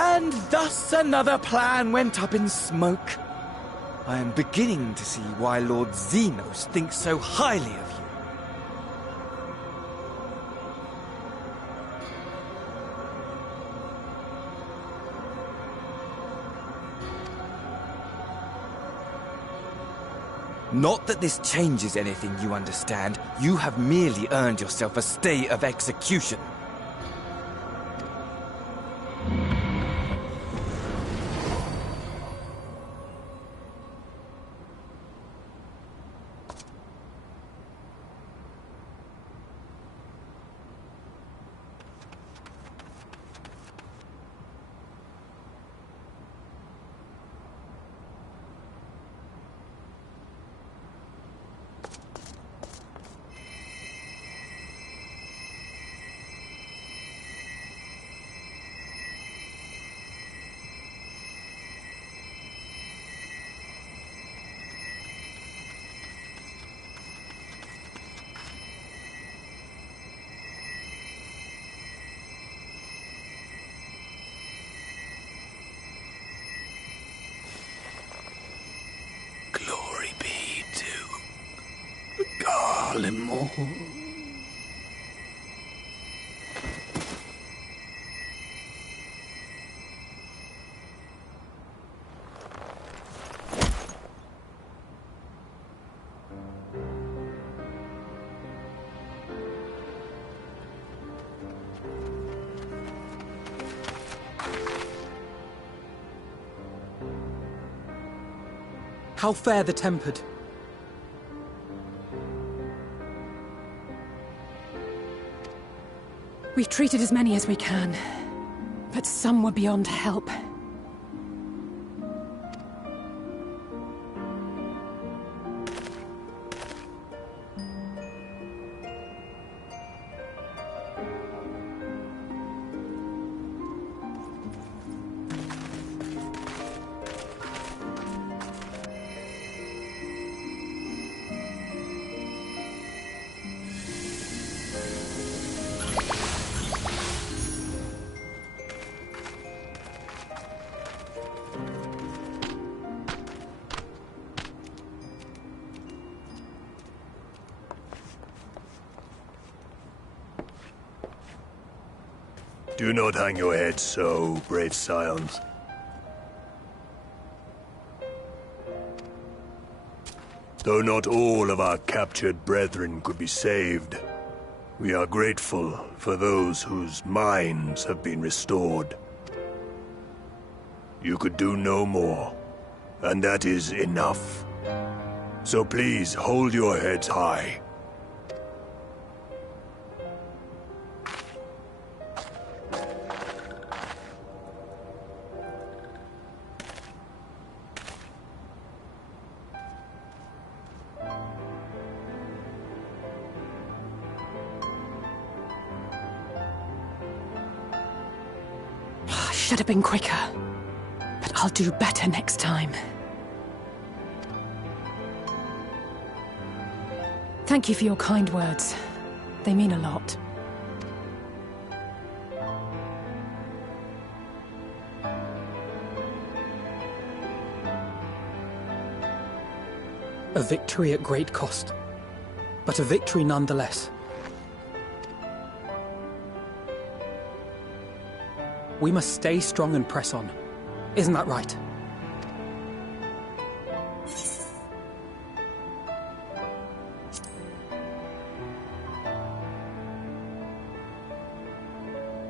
And thus another plan went up in smoke. I am beginning to see why Lord Xenos thinks so highly of you. Not that this changes anything, you understand. You have merely earned yourself a stay of execution. Glory be to Garlemore. How fare the tempered? We've treated as many as we can, but some were beyond help. Do not hang your heads so, brave scions. Though not all of our captured brethren could be saved, we are grateful for those whose minds have been restored. You could do no more, and that is enough. So please hold your heads high. Should have been quicker, but I'll do better next time. Thank you for your kind words. They mean a lot. A victory at great cost, but a victory nonetheless. We must stay strong and press on. Isn't that right?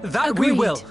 That Agreed. we will!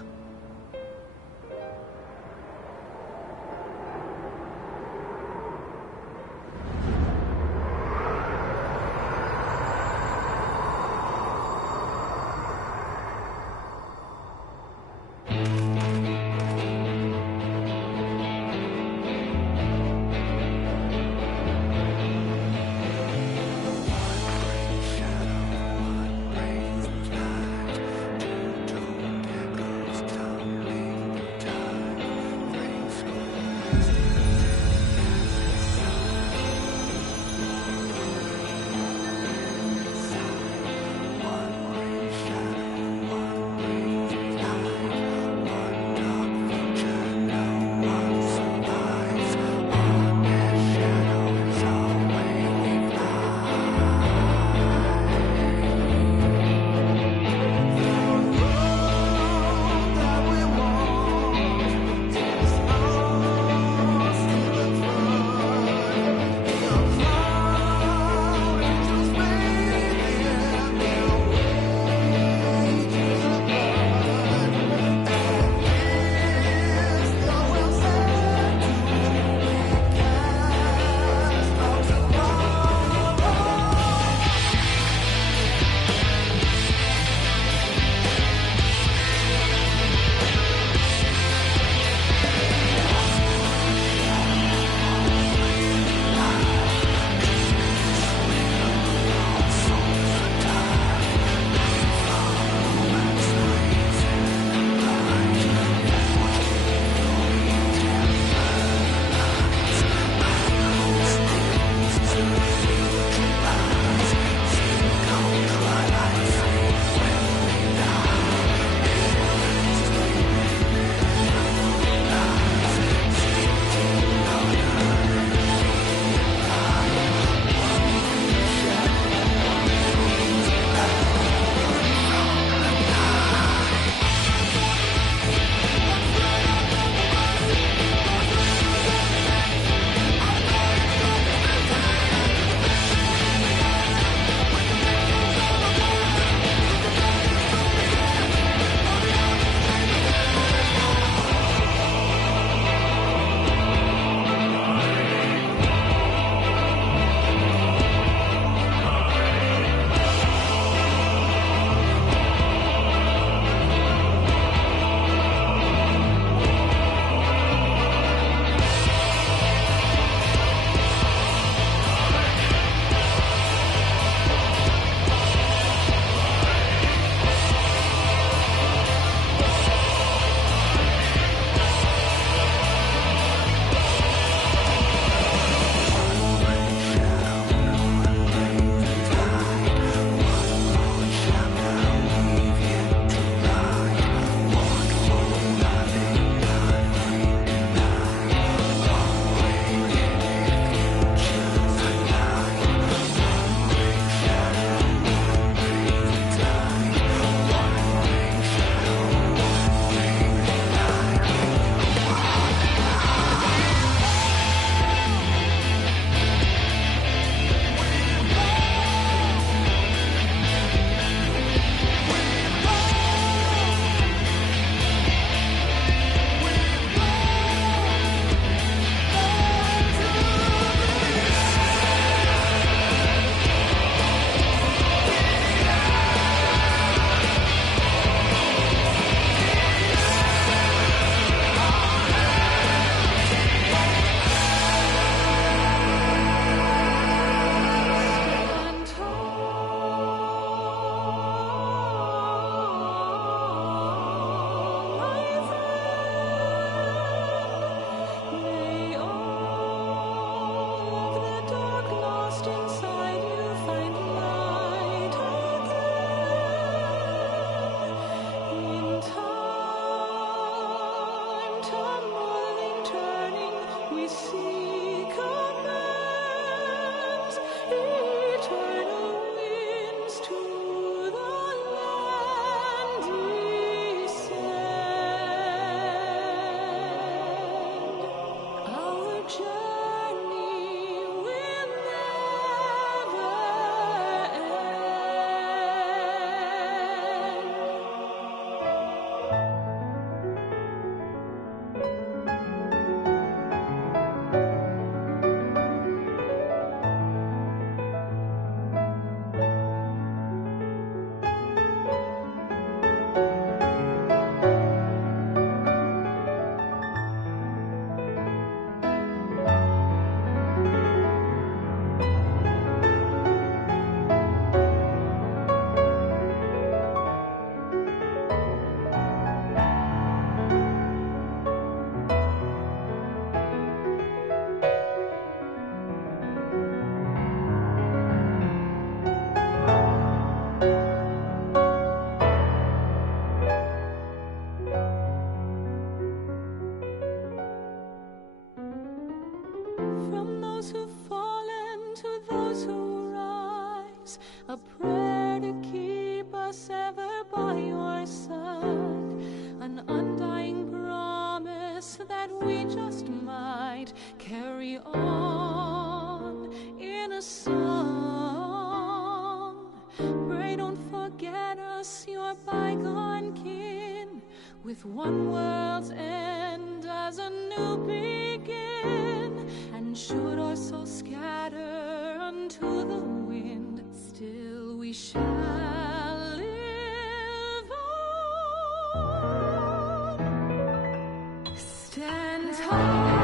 lives, a prayer to keep us ever by your side, an undying promise that we just might carry on in a song. Pray don't forget us, your bygone kin, with one world's end as a new begin. And should our souls scatter unto the wind, still we shall live on. Stand tall.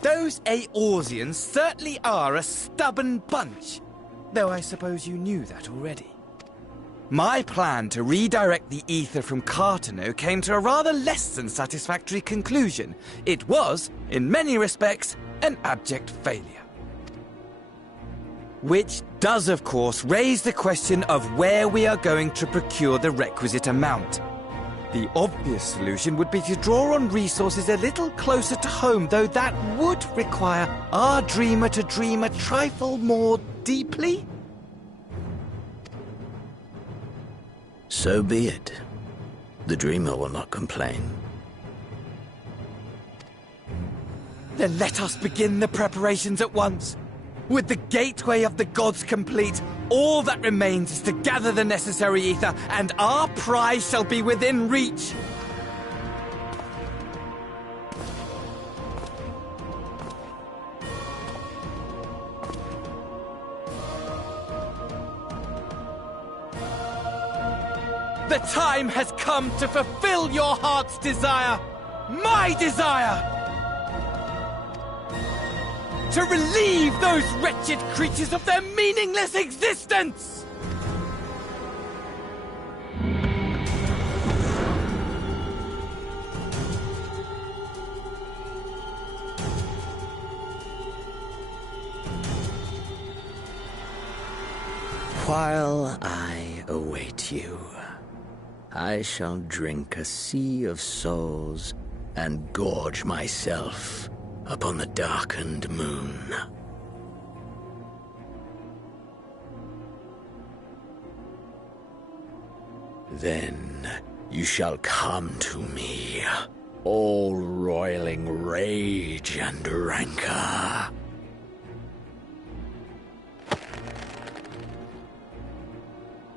Those Eorzeans certainly are a stubborn bunch, though I suppose you knew that already. My plan to redirect the ether from Cartano came to a rather less than satisfactory conclusion. It was, in many respects, an abject failure. Which does, of course, raise the question of where we are going to procure the requisite amount. The obvious solution would be to draw on resources a little closer to home, though that would require our dreamer to dream a trifle more deeply. So be it. The dreamer will not complain. Then let us begin the preparations at once. With the gateway of the gods complete, all that remains is to gather the necessary ether, and our prize shall be within reach. The time has come to fulfill your heart's desire, my desire! To relieve those wretched creatures of their meaningless existence! While I await you, I shall drink a sea of souls and gorge myself upon the darkened moon. Then you shall come to me, all roiling rage and rancor.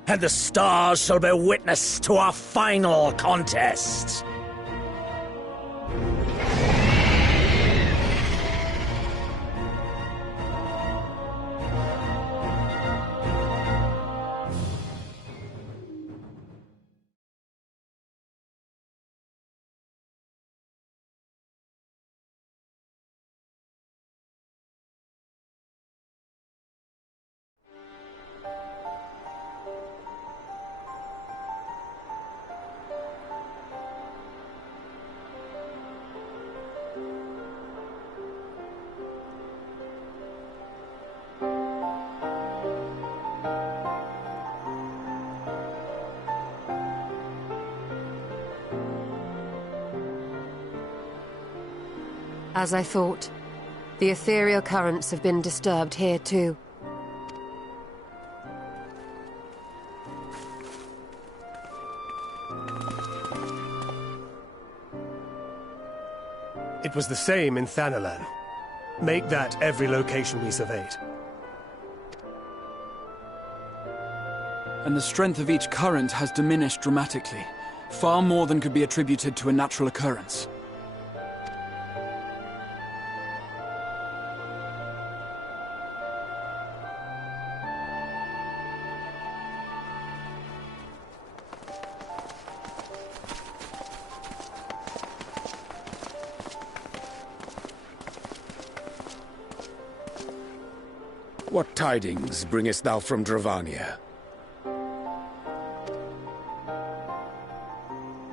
And the stars shall bear witness to our final contest. As I thought. The ethereal currents have been disturbed here too. It was the same in Thanalan. Make that every location we surveyed. And the strength of each current has diminished dramatically. Far more than could be attributed to a natural occurrence. What tidings bringest thou from Dravania?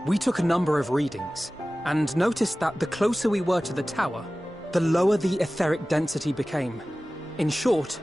We took a number of readings, and noticed that the closer we were to the tower, the lower the etheric density became. In short,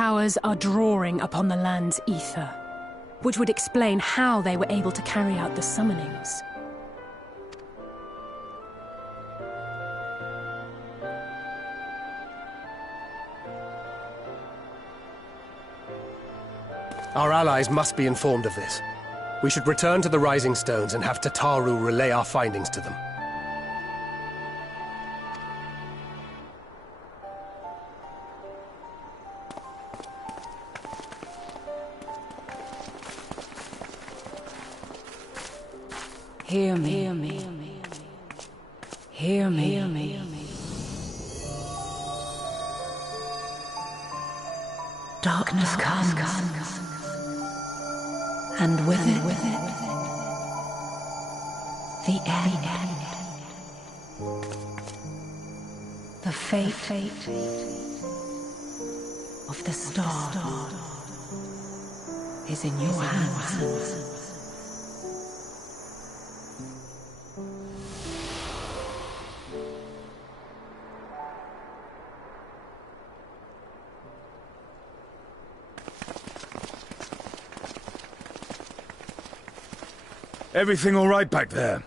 towers are drawing upon the land's ether, which would explain how they were able to carry out the summonings. Our allies must be informed of this. We should return to the Rising Stones and have Tataru relay our findings to them. Hear me. Hear me. Hear me. Hear me. Darkness comes, and with it, the end. The fate of the star is in your hands. Everything all right back there?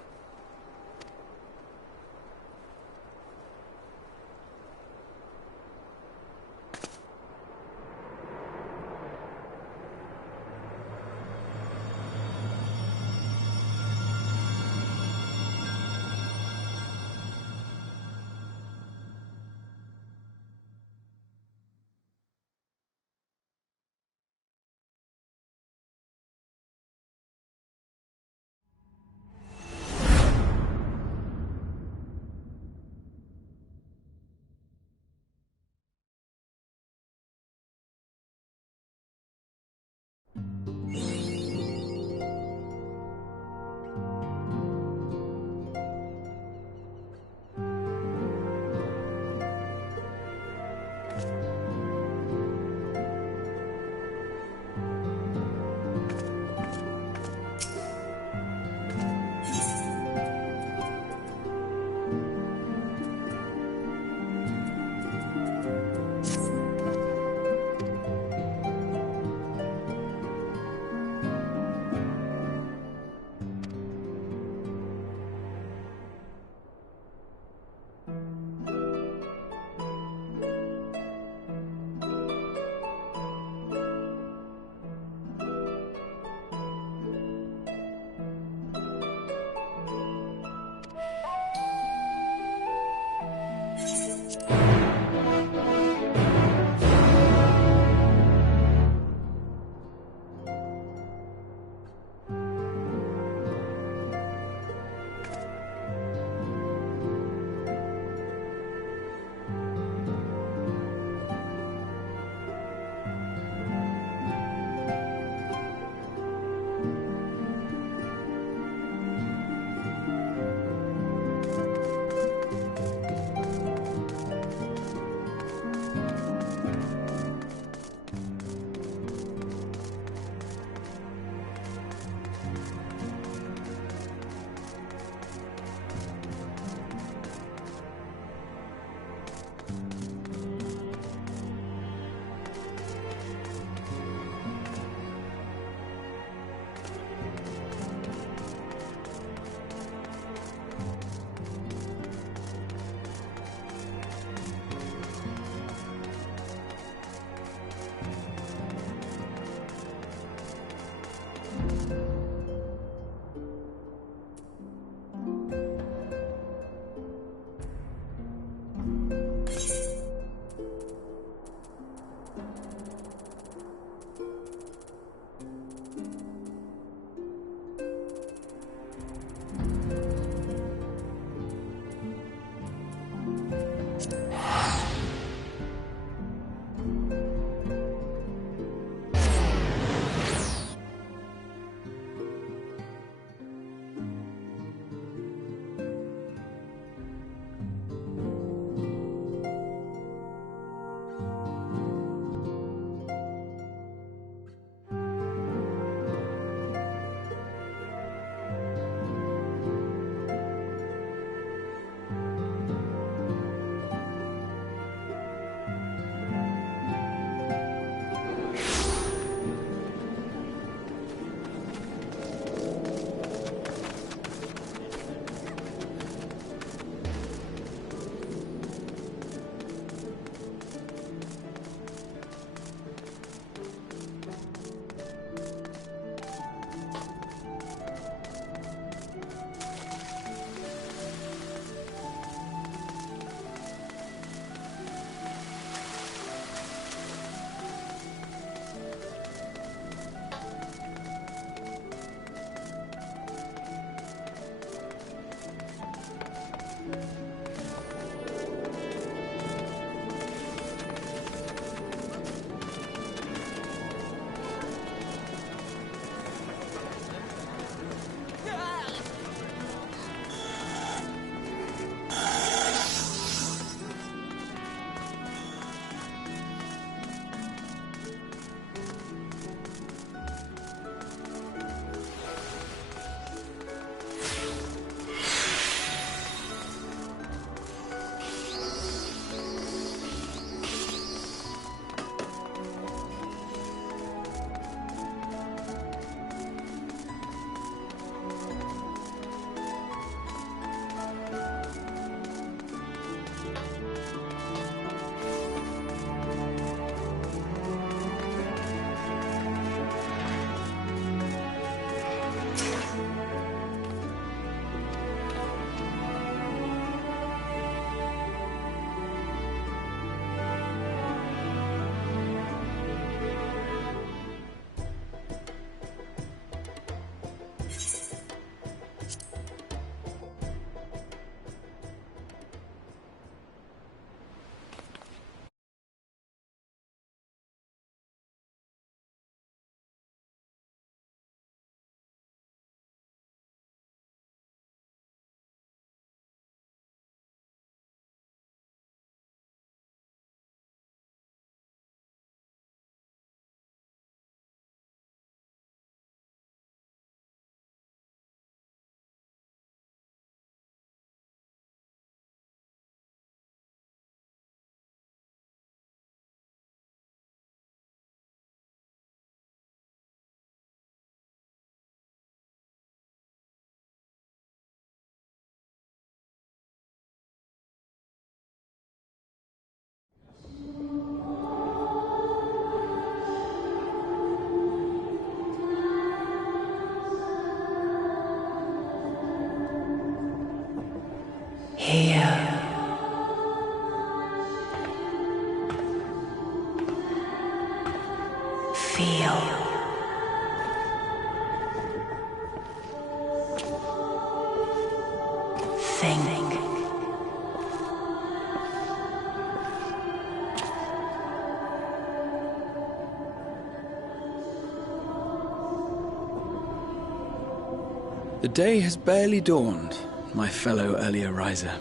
The day has barely dawned, my fellow earlier riser.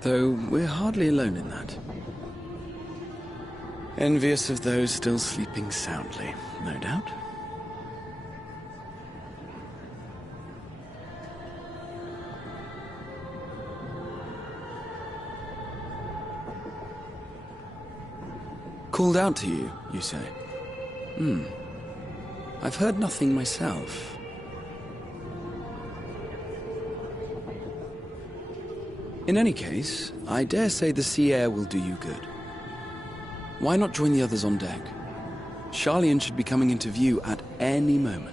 Though we're hardly alone in that. Envious of those still sleeping soundly, no doubt. Called out to you, you say? I've heard nothing myself. In any case, I dare say the sea air will do you good. Why not join the others on deck? Charlian should be coming into view at any moment.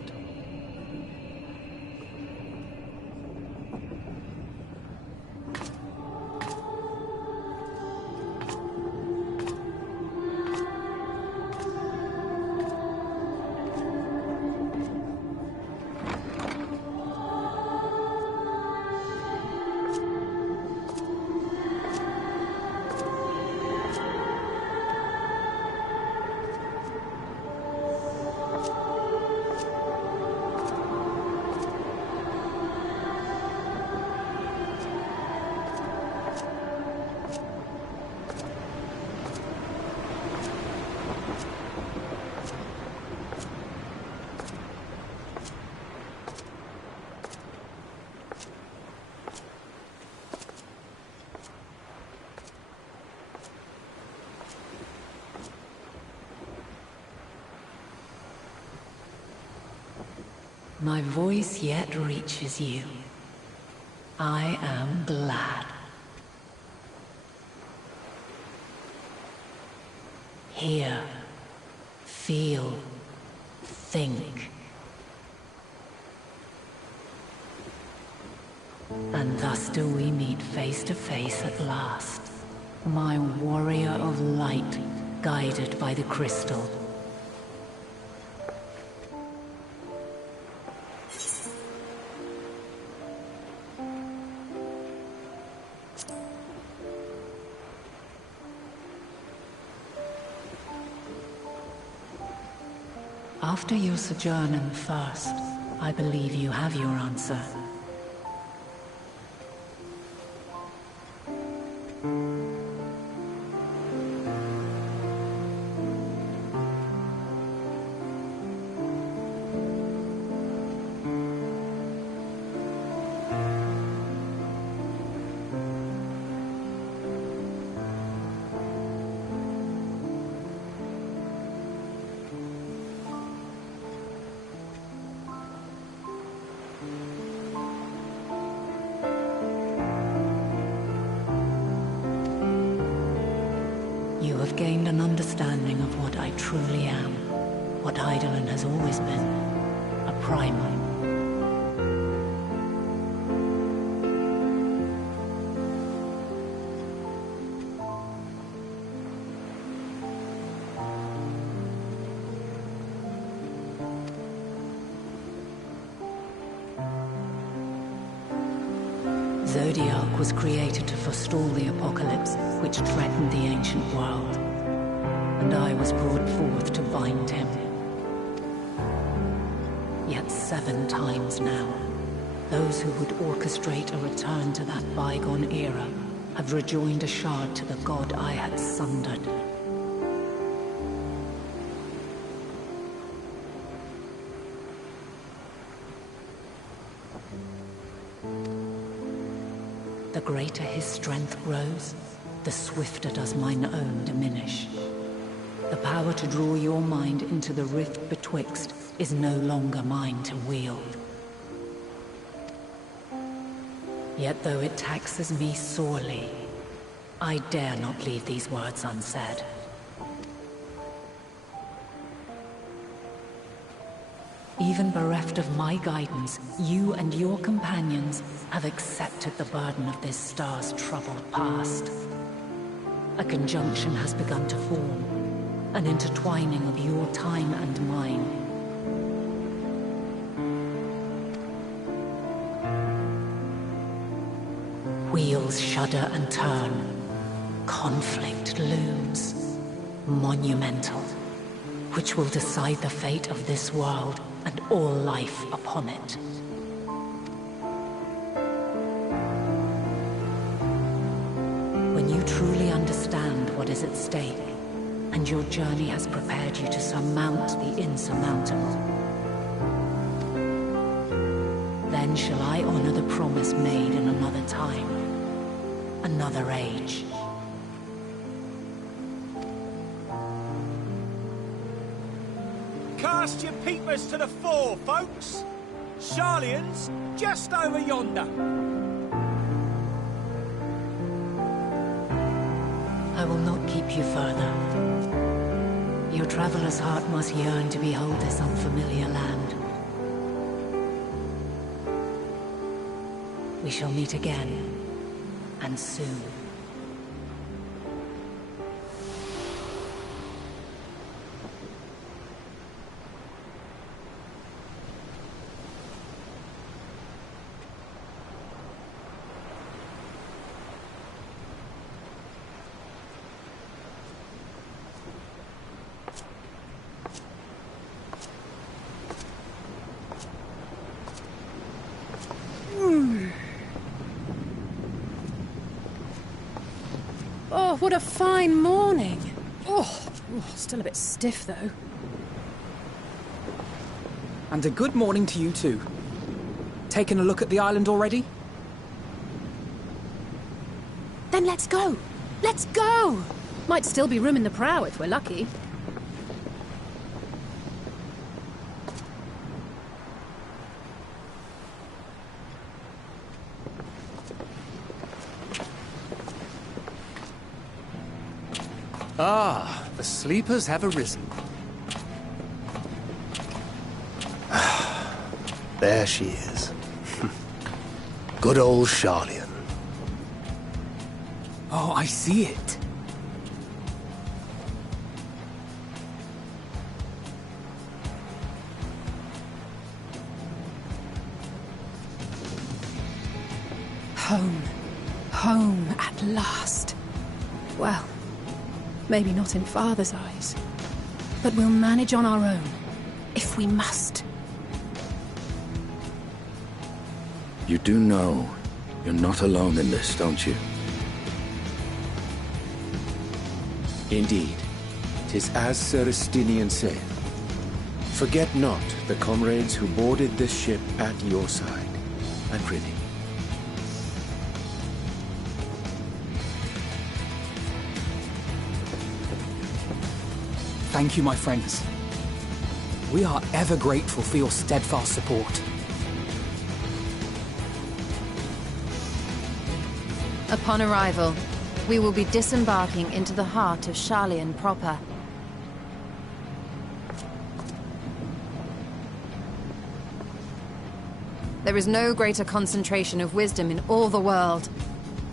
My voice yet reaches you. I am glad. Hear, feel, think. And thus do we meet face to face at last. My warrior of light, guided by the crystal. After your sojourn in the First, I believe you have your answer. You have gained an understanding of what I truly am, what Hydaelyn has always been, a primal. Zodiark was created to forestall the apocalypse which threatened the ancient world, and I was brought forth to bind him. Yet 7 times now, those who would orchestrate a return to that bygone era have rejoined a shard to the god I had sundered. The greater his strength grows, the swifter does mine own diminish. The power to draw your mind into the rift betwixt is no longer mine to wield. Yet though it taxes me sorely, I dare not leave these words unsaid. Even bereft of my guidance, you and your companions have accepted the burden of this star's troubled past. A conjunction has begun to form, an intertwining of your time and mine. Wheels shudder and turn. Conflict looms, monumental, which will decide the fate of this world and all life upon it. When you truly understand what is at stake, and your journey has prepared you to surmount the insurmountable, then shall I honor the promise made in another time, another age. Cast your peepers to the fore, folks. Sharlayan's just over yonder. I will not keep you further. Your traveler's heart must yearn to behold this unfamiliar land. We shall meet again, and soon. Oh, what a fine morning. Oh, still a bit stiff, though. And a good morning to you too. Taking a look at the island already? Then let's go. Let's go! Might still be room in the prow if we're lucky. Ah, the sleepers have arisen. There she is. Good old Sharlayan. Oh, I see it. Home. Home at last. Well, maybe not in Father's eyes, but we'll manage on our own, if we must. You do know you're not alone in this, don't you? Indeed. 'Tis as Sir Estinian saith. Forget not the comrades who boarded this ship at your side, I prithee. Thank you, my friends. We are ever grateful for your steadfast support. Upon arrival, we will be disembarking into the heart of Sharlayan proper. There is no greater concentration of wisdom in all the world.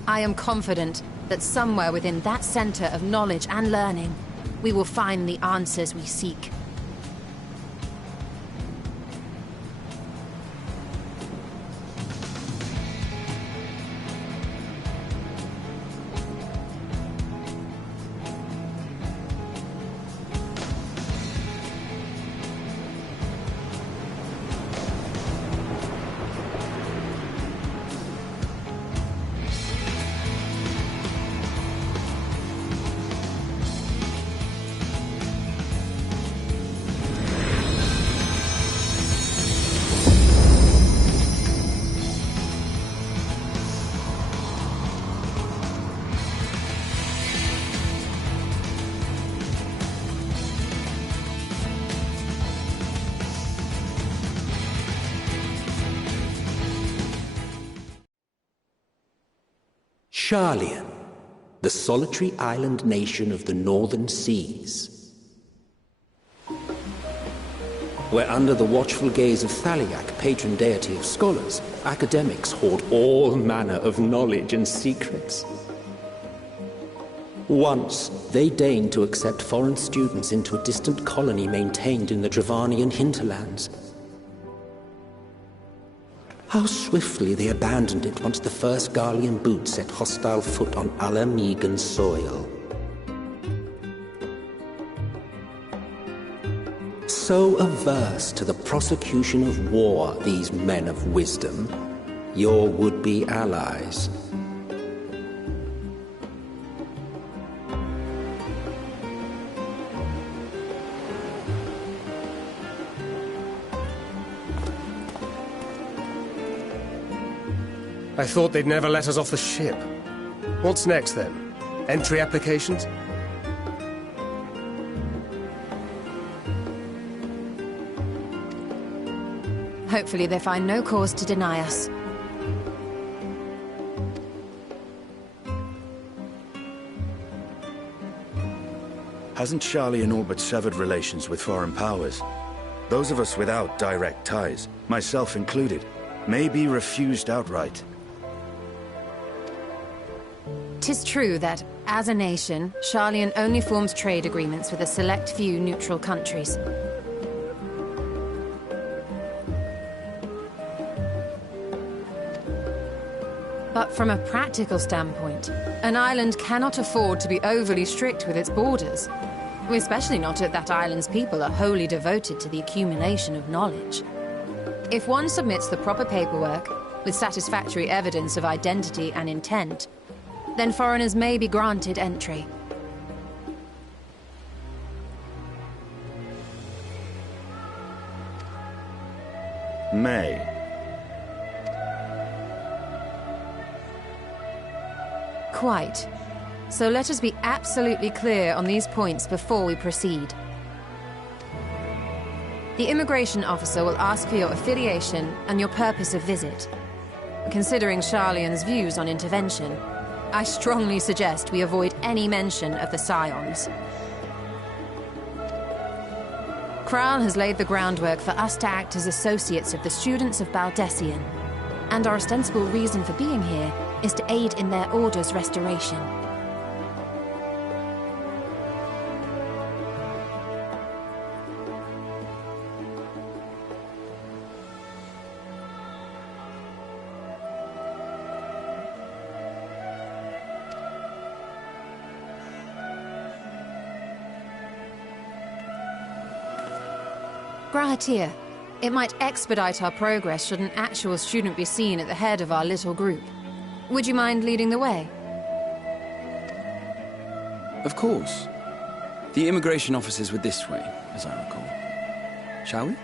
I am confident that somewhere within that center of knowledge and learning, we will find the answers we seek. Sharlayan, the solitary island nation of the northern seas. Where under the watchful gaze of Thaliak, patron deity of scholars, academics hoard all manner of knowledge and secrets. Once, they deigned to accept foreign students into a distant colony maintained in the Dravanian hinterlands. How swiftly they abandoned it once the first Garlean boot set hostile foot on Alamegan soil. So averse to the prosecution of war, these men of wisdom, your would-be allies. I thought they'd never let us off the ship. What's next, then? Entry applications? Hopefully they find no cause to deny us. Hasn't Sharlayan all but severed relations with foreign powers? Those of us without direct ties, myself included, may be refused outright. 'Tis true that, as a nation, Sharlayan only forms trade agreements with a select few neutral countries. But from a practical standpoint, an island cannot afford to be overly strict with its borders, especially not if that island's people are wholly devoted to the accumulation of knowledge. If one submits the proper paperwork, with satisfactory evidence of identity and intent, then foreigners may be granted entry. May. Quite. So let us be absolutely clear on these points before we proceed. The immigration officer will ask for your affiliation and your purpose of visit. Considering Sharlayan's views on intervention, I strongly suggest we avoid any mention of the Scions. Kral has laid the groundwork for us to act as associates of the students of Baldessian, and our ostensible reason for being here is to aid in their order's restoration. Grahatir, it might expedite our progress should an actual student be seen at the head of our little group. Would you mind leading the way? Of course. The immigration officers were this way, as I recall. Shall we?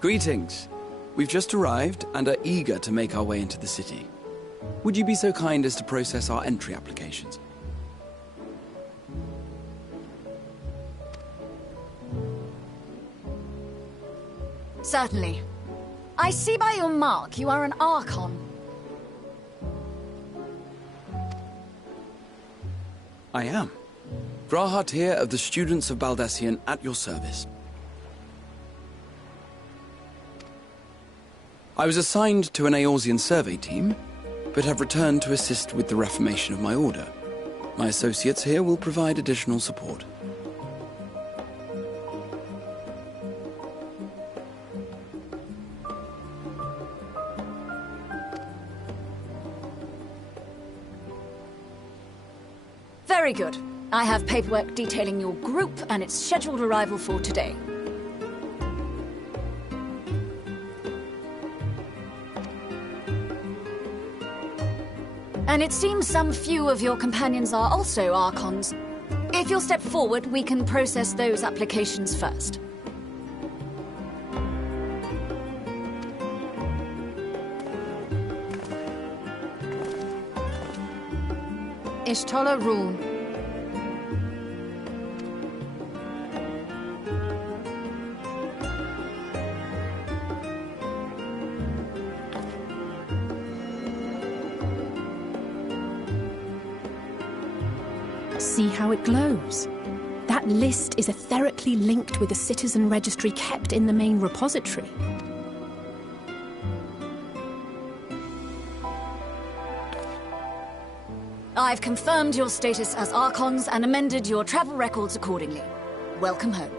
Greetings. We've just arrived and are eager to make our way into the city. Would you be so kind as to process our entry applications? Certainly. I see by your mark you are an Archon. I am. Grahat here of the Students of Baldessian at your service. I was assigned to an Eorzean survey team, but have returned to assist with the reformation of my order. My associates here will provide additional support. Very good. I have paperwork detailing your group and its scheduled arrival for today. And it seems some few of your companions are also Archons. If you'll step forward, we can process those applications first. Ishtola Rule. See how it glows? That list is etherically linked with the citizen registry kept in the main repository. I've confirmed your status as Archons and amended your travel records accordingly. Welcome home.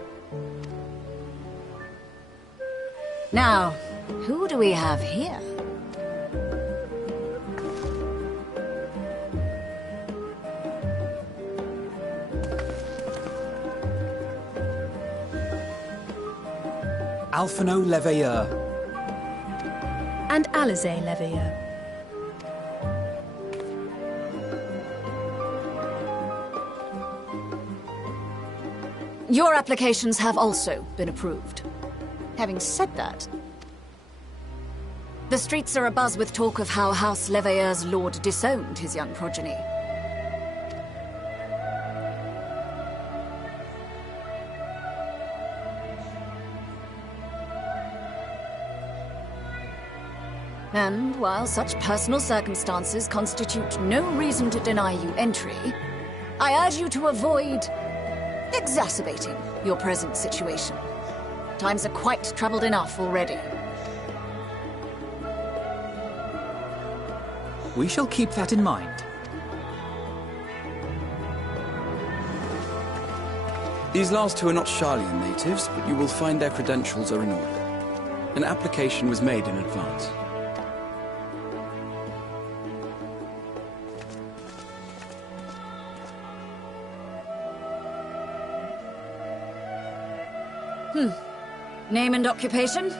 Now, Who do we have here? Alphino Leveilleur. And Alizé Leveilleur. Your applications have also been approved. Having said that, the streets are abuzz with talk of how House Leveilleur's lord disowned his young progeny. And while such personal circumstances constitute no reason to deny you entry, I urge you to avoid exacerbating your present situation. Times are quite troubled enough already. We shall keep that in mind. These last two are not Sharlayan natives, but you will find their credentials are in order. An application was made in advance. Name and occupation?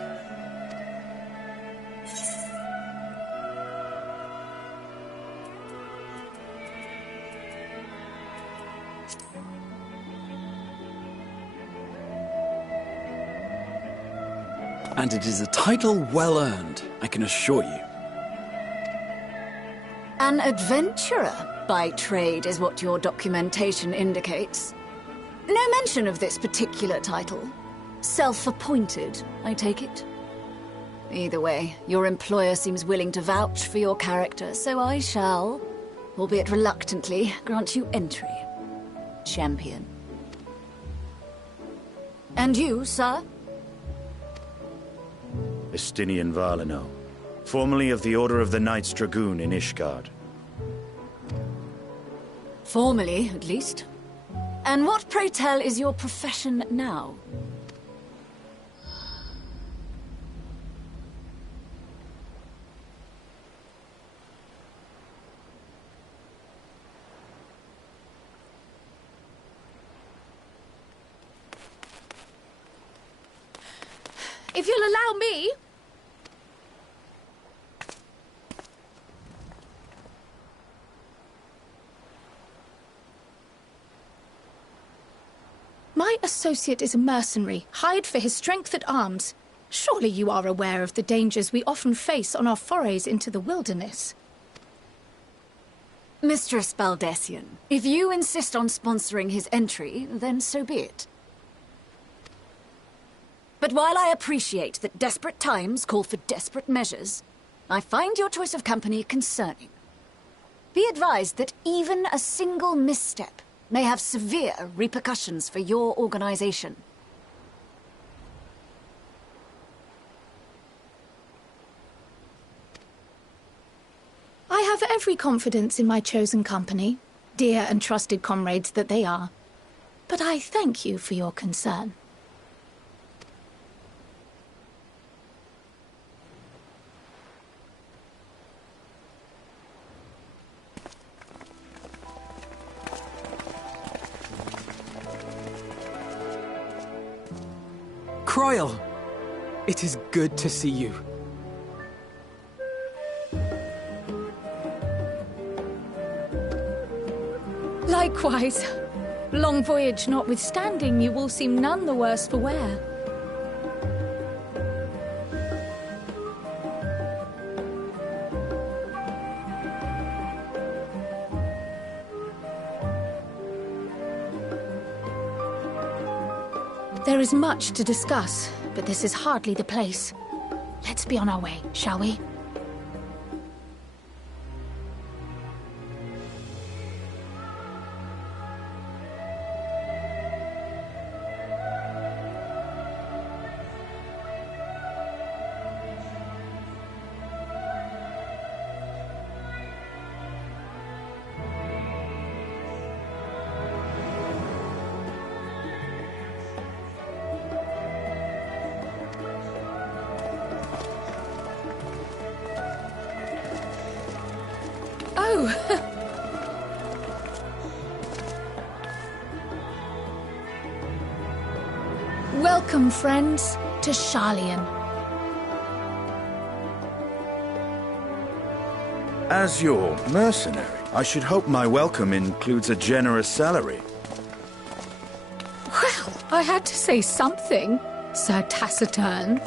And it is a title well earned, I can assure you. An adventurer by trade is what your documentation indicates. No mention of this particular title. Self-appointed, I take it? Either way, your employer seems willing to vouch for your character, so I shall, albeit reluctantly, grant you entry. Champion. And you, sir? Estinian Valino, formerly of the Order of the Knights Dragoon in Ishgard. Formerly, at least. And what, pray tell, is your profession now? If you'll allow me... My associate is a mercenary, hired for his strength at arms. Surely you are aware of the dangers we often face on our forays into the wilderness. Mistress Baldessian, if you insist on sponsoring his entry, then so be it. But while I appreciate that desperate times call for desperate measures, I find your choice of company concerning. Be advised that even a single misstep may have severe repercussions for your organization. I have every confidence in my chosen company, dear and trusted comrades that they are. But I thank you for your concern. Croyle! It is good to see you. Likewise. Long voyage notwithstanding, you will seem none the worse for wear. There is much to discuss, but this is hardly the place. Let's be on our way, shall we? go! Welcome, friends, to Sharlayan. As your mercenary, I should hope my welcome includes a generous salary. Well, I had to say something, Sir Taciturn.